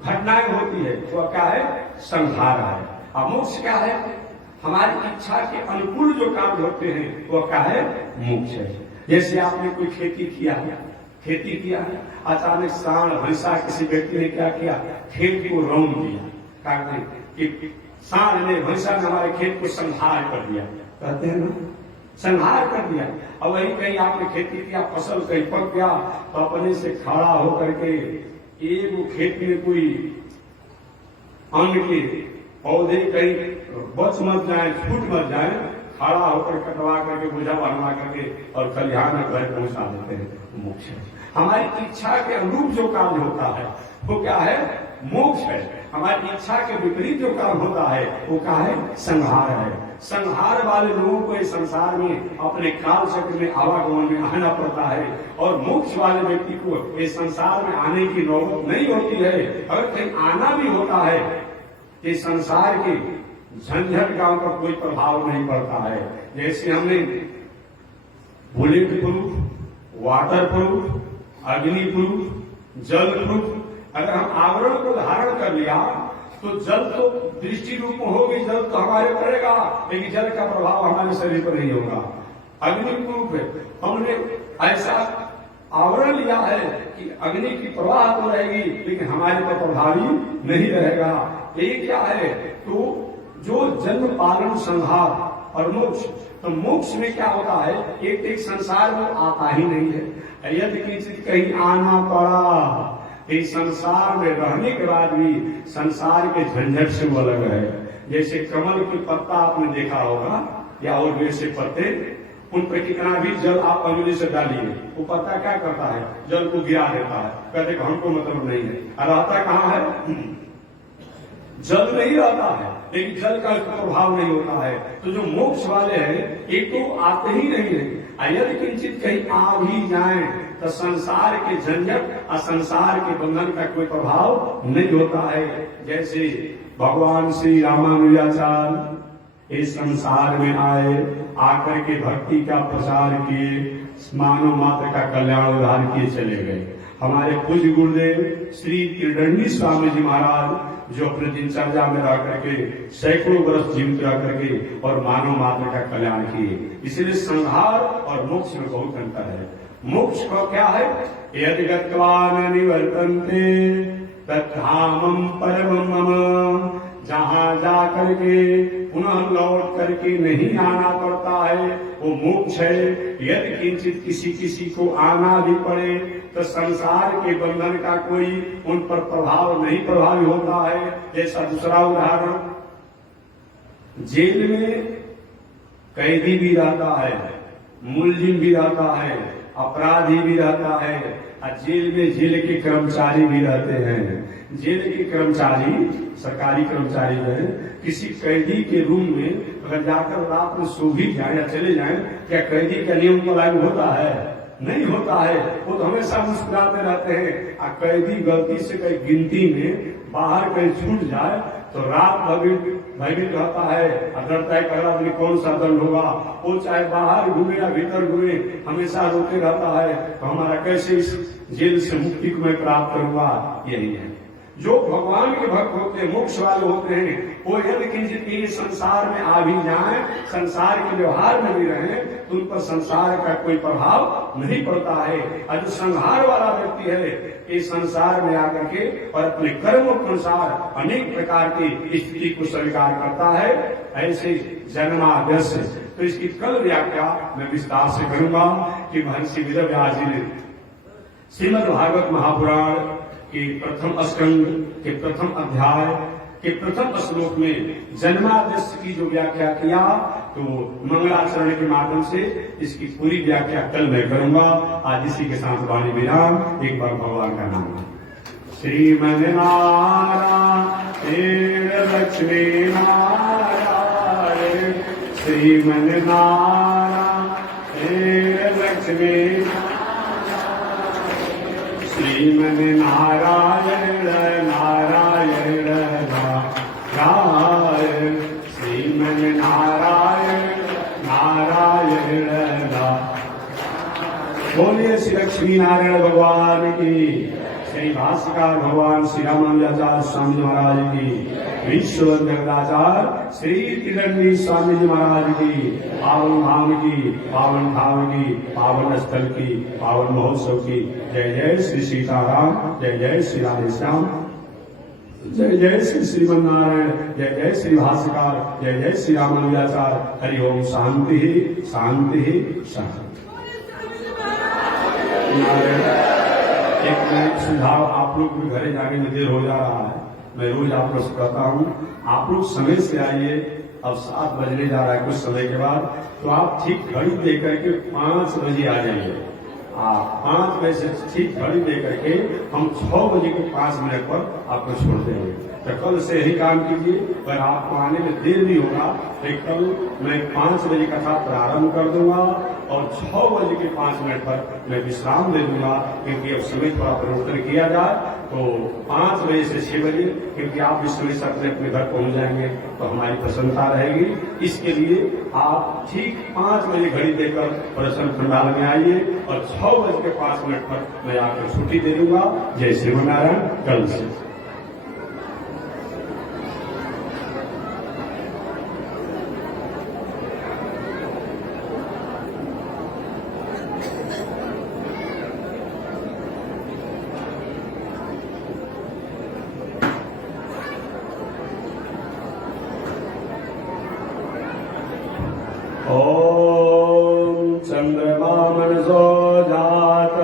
घटनाएं होती है, वो क्या है? संहार है। और मोक्ष क्या है? हमारी इच्छा के अनुकूल जो काम होते हैं, वो क्या है? मोक्ष है। जैसे आपने कोई खेती किया है, खेती किया है, अचानक सांड भैंसा किसी व्यक्ति ने क्या किया? खेत को रौंद दिया। कहते कि सांड ने भैंसा ने हमारे खेत को संहार कर दिया, कहते हैं ना, संहार कर दिया। और वही कहीं आपने खेती किया, फसल कहीं पक गया, तो अपने से खड़ा होकर के एक खेत में कोई अन्न के पौधे कहीं बच मत जाए, छूट मत जाए, खड़ा होकर कटवा करके बोझा बनवा करके और खलिहान में घर पहुंचा देते हैं। मोक्ष है। हमारी इच्छा के अनुरूप जो काम होता है वो क्या है? मोक्ष है। हमारी इच्छा के विपरीत जो काम होता है वो क्या है? संहार है। संहार वाले लोगों को इस संसार में अपने काल चक्र में आवागमन में आना पड़ता है, और मोक्ष वाले व्यक्ति को इस संसार में आने की नौबत नहीं होती है। अगर कहीं आना भी होता है, इस संसार के झंझट का उनका कोई प्रभाव नहीं पड़ता है। जैसे हमने बुलेट प्रूफ, वाटर प्रूफ, अग्नि प्रूफ, जल प्रूफ, अगर हम आवरण को धारण कर लिया तो जल तो दृष्टि रूप में होगी, जल तो हमारे पड़ेगा, लेकिन जल का प्रभाव हमारे शरीर पर नहीं होगा। अग्नि प्रूफ है, हमने ऐसा आवरण लिया है कि अग्नि की प्रवाह तो रहेगी, लेकिन हमारे पर प्रभावी नहीं रहेगा। ये क्या है? तो जो जन्म पालन संहार और मोक्ष, तो मोक्ष में क्या होता है? एक संसार में आता ही नहीं है। यदि किसी कहीं आना पड़ा, इस संसार में रहने के बाद भी संसार के झंझट से वो अलग है। जैसे कमल के पत्ता आपने देखा होगा, या और वैसे पत्ते, उन पर कितना भी जल आप अंगुली से डालिए, वो पत्ता क्या करता है? जल को गिरा देता है, कहते हमको मतलब नहीं है। रहता कहाँ है? जल नहीं रहता है, लेकिन जल का प्रभाव नहीं होता है। तो जो मोक्ष वाले हैं, एक तो आते ही नहीं है। यदि किंचित कहीं आ भी जाए तो संसार के झंझट और संसार के बंधन का कोई प्रभाव नहीं होता है। जैसे भगवान श्री रामानुजाचार्य इस संसार में आए, आकर के भक्ति का प्रचार किए, मानव मात्र का कल्याण उद्धार किए चले गए। हमारे पूज्य गुरुदेव श्री त्रिदंडी स्वामी जी महाराज, जो अपने दिनचर्या में रह करके सैकड़ों वर्ष जीवित रह करके और मानव मात्र का कल्याण किए। इसलिए संहार और मोक्ष में बहुत अंतर है। मोक्ष का क्या है? यदि गत्वा न निवर्तन्ते तद्धामं परमं मम, जहां जा करके पुनः लौट करके नहीं आना पड़ता है, वो मोक्ष है। यदि किंचित किसी को आना भी पड़े तो संसार के बंधन का कोई उन पर प्रभाव नहीं प्रभावी होता है। जैसा दूसरा उदाहरण, जेल में कैदी भी रहता है, मुलजिम भी रहता है, अपराधी भी रहता है, और जेल में जेल के कर्मचारी भी रहते हैं। जेल के कर्मचारी, सरकारी कर्मचारी जो है, किसी कैदी के रूम में अगर जाकर रात में सो भी जाए या चले जाए, क्या कैदी का नियम तो लागू होता है? नहीं होता है। वो तो हमेशा मुस्कुराते रहते हैं। और कैदी गलती से कहीं गिनती में बाहर कहीं छूट जाए तो रात भयभीत रहता है, डरता है अगला दिन कौन सा दंड होगा। वो चाहे बाहर घूमे या भीतर घूमे, हमेशा रोते रहता है, तो हमारा कैसे इस जेल से मुक्ति को मैं प्राप्त करूंगा? यही है। जो भगवान के भक्त होते हैं, मोक्ष वाले होते हैं, वो यदि किंचित के संसार में आ भी जाए, संसार के व्यवहार में भी रहे, तो उन पर संसार का कोई प्रभाव नहीं पड़ता है। और जो संहार वाला व्यक्ति है, इस संसार में आकर के और अपने कर्मों के अनुसार अनेक प्रकार की स्थिति को स्वीकार करता है, ऐसे जन्माद्यस्य। तो इसकी कल व्याख्या मैं विस्तार से करूंगा कि महर्षि वेद व्यास जी ने श्रीमद् भागवत महापुराण के प्रथम स्कंद के प्रथम अध्याय के प्रथम श्लोक में जन्माद्यस्य की जो व्याख्या किया, तो मंगलाचरण के माध्यम से इसकी पूरी व्याख्या कल मैं करूंगा। आज इसी के साथ वाणी विराम। एक बार भगवान का नाम श्रीमन नारायण लक्ष्मी नारायण, श्रीमन नारायण लक्ष्मी, श्रीमन नारायण नारायण नारायण, श्रीमन नारायण नारायण नारायण। बोलिए श्री लक्ष्मी नारायण भगवान की, श्री भाष्यकार भगवान श्री रामानुजाचार्य स्वामी जी महाराज की, विश्व जगदाचार्य श्री त्रिदंडी स्वामी जी महाराज की, पावन धाम की, पावन धाम की, पावन स्थल की, पावन महोत्सव की। जय जय श्री सीताराम, जय जय श्री राधे श्याम, जय जय श्री श्रीमन नारायण, जय जय श्री भाष्यकार, जय जय श्री रामानुजाचार्य। हरि ओम। शांति शांति शांति। एक सुझाव, आप लोग भी घरे जाने में देर हो जा रहा है, मैं रोज आप लोग से कहता हूँ, आप लोग समय से आइए। अब 7 बजने जा रहा है कुछ समय के बाद, तो आप ठीक घड़ी दे करके 5 बजे आ जाइए। 5 बजे से ठीक घड़ी दे करके हम 6 बजे के 5 मिनट पर आपको छोड़ देंगे। तो कल से यही काम कीजिए। अगर आपको आने में देर भी होगा, तो कल मैं 5 बजे कथा प्रारंभ कर दूंगा और 6 बजे के 5 मिनट पर मैं विश्राम दे दूंगा, क्योंकि अब समय थोड़ा परिवर्तन किया जाए। तो 5 बजे से 6 बजे, क्योंकि आप इस समय से अपने घर पहुंच जाएंगे तो हमारी प्रसन्नता रहेगी। इसके लिए आप ठीक 5 बजे घड़ी देकर प्रसन्न पंडाल में आइए और 6 बज के 5 मिनट पर मैं आकर छुट्टी दे दूंगा। जय श्रीमन नारायण। कल से ओम चंद्रमा मनसो जात,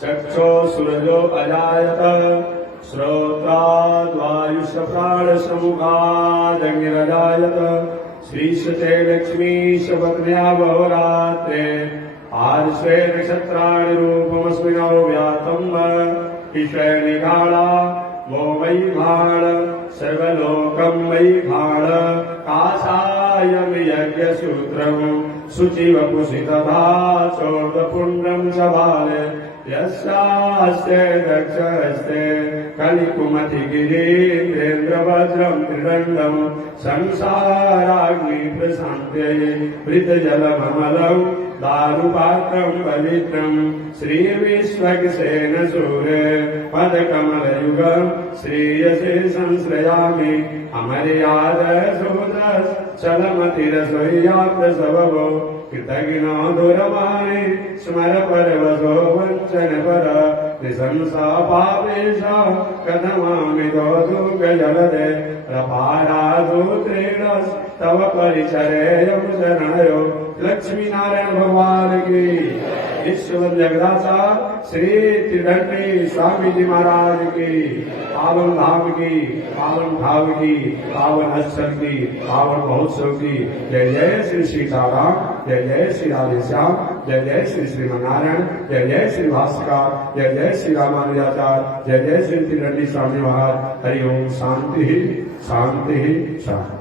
चक्षो सूरजो अजायत, श्रोत्राद्वायुष प्राण समुखादंगिरजायत, श्रीशते लक्ष्मी शपत्न्या बहुरात्रे, आर्श्वे नक्षत्राणि रूपमस्मिनो व्यातम्, ईश्वे निगाळा वो मयि भाण, सर्वलोकं मयि भाण, काषायं यज्ञसूत्रं शुचिवपुषितधा चोदपुण्ड्रं सभाले, यस्यास्ते दक्षहस्ते कलिकुमतिगिरीन्द्रेन्द्रवज्रं त्रिदण्डं, संसाराग्नि प्रशान्त्यै वृतजलममलं दारुपात्रं पवित्रं, श्रीविश्वक्सेन सूरे पदकमलयुगं श्रेयसे संश्रयामि, अमर्यादशूद्रः चलमतिरसोय्याप्रसवो, कृतघ्नो दूरवाणी स्मर परवशो वञ्चनपर, निशंसा पापेश कथमामितो दुःखजलदे, रपाराधूत्रेण तव परिचरेयं शरणयो। लक्ष्मी नारायण भगवान की, विश्व जगदाचार्य श्री त्रिदंडी स्वामी जी महाराज की, पावन धाम की, पावन भाव की, पावन स्थल की, पावन महोत्सव की। जय जय श्री सीताराम, जय जय श्री राधे श्याम, जय जय श्री श्रीमन नारायण, जय जय श्री भाष्यकार, जय जय श्री रामानुजाचार्य, जय जय श्री त्रिदंडी स्वामी महाराज। हरि ओम। शांति शांति शांति।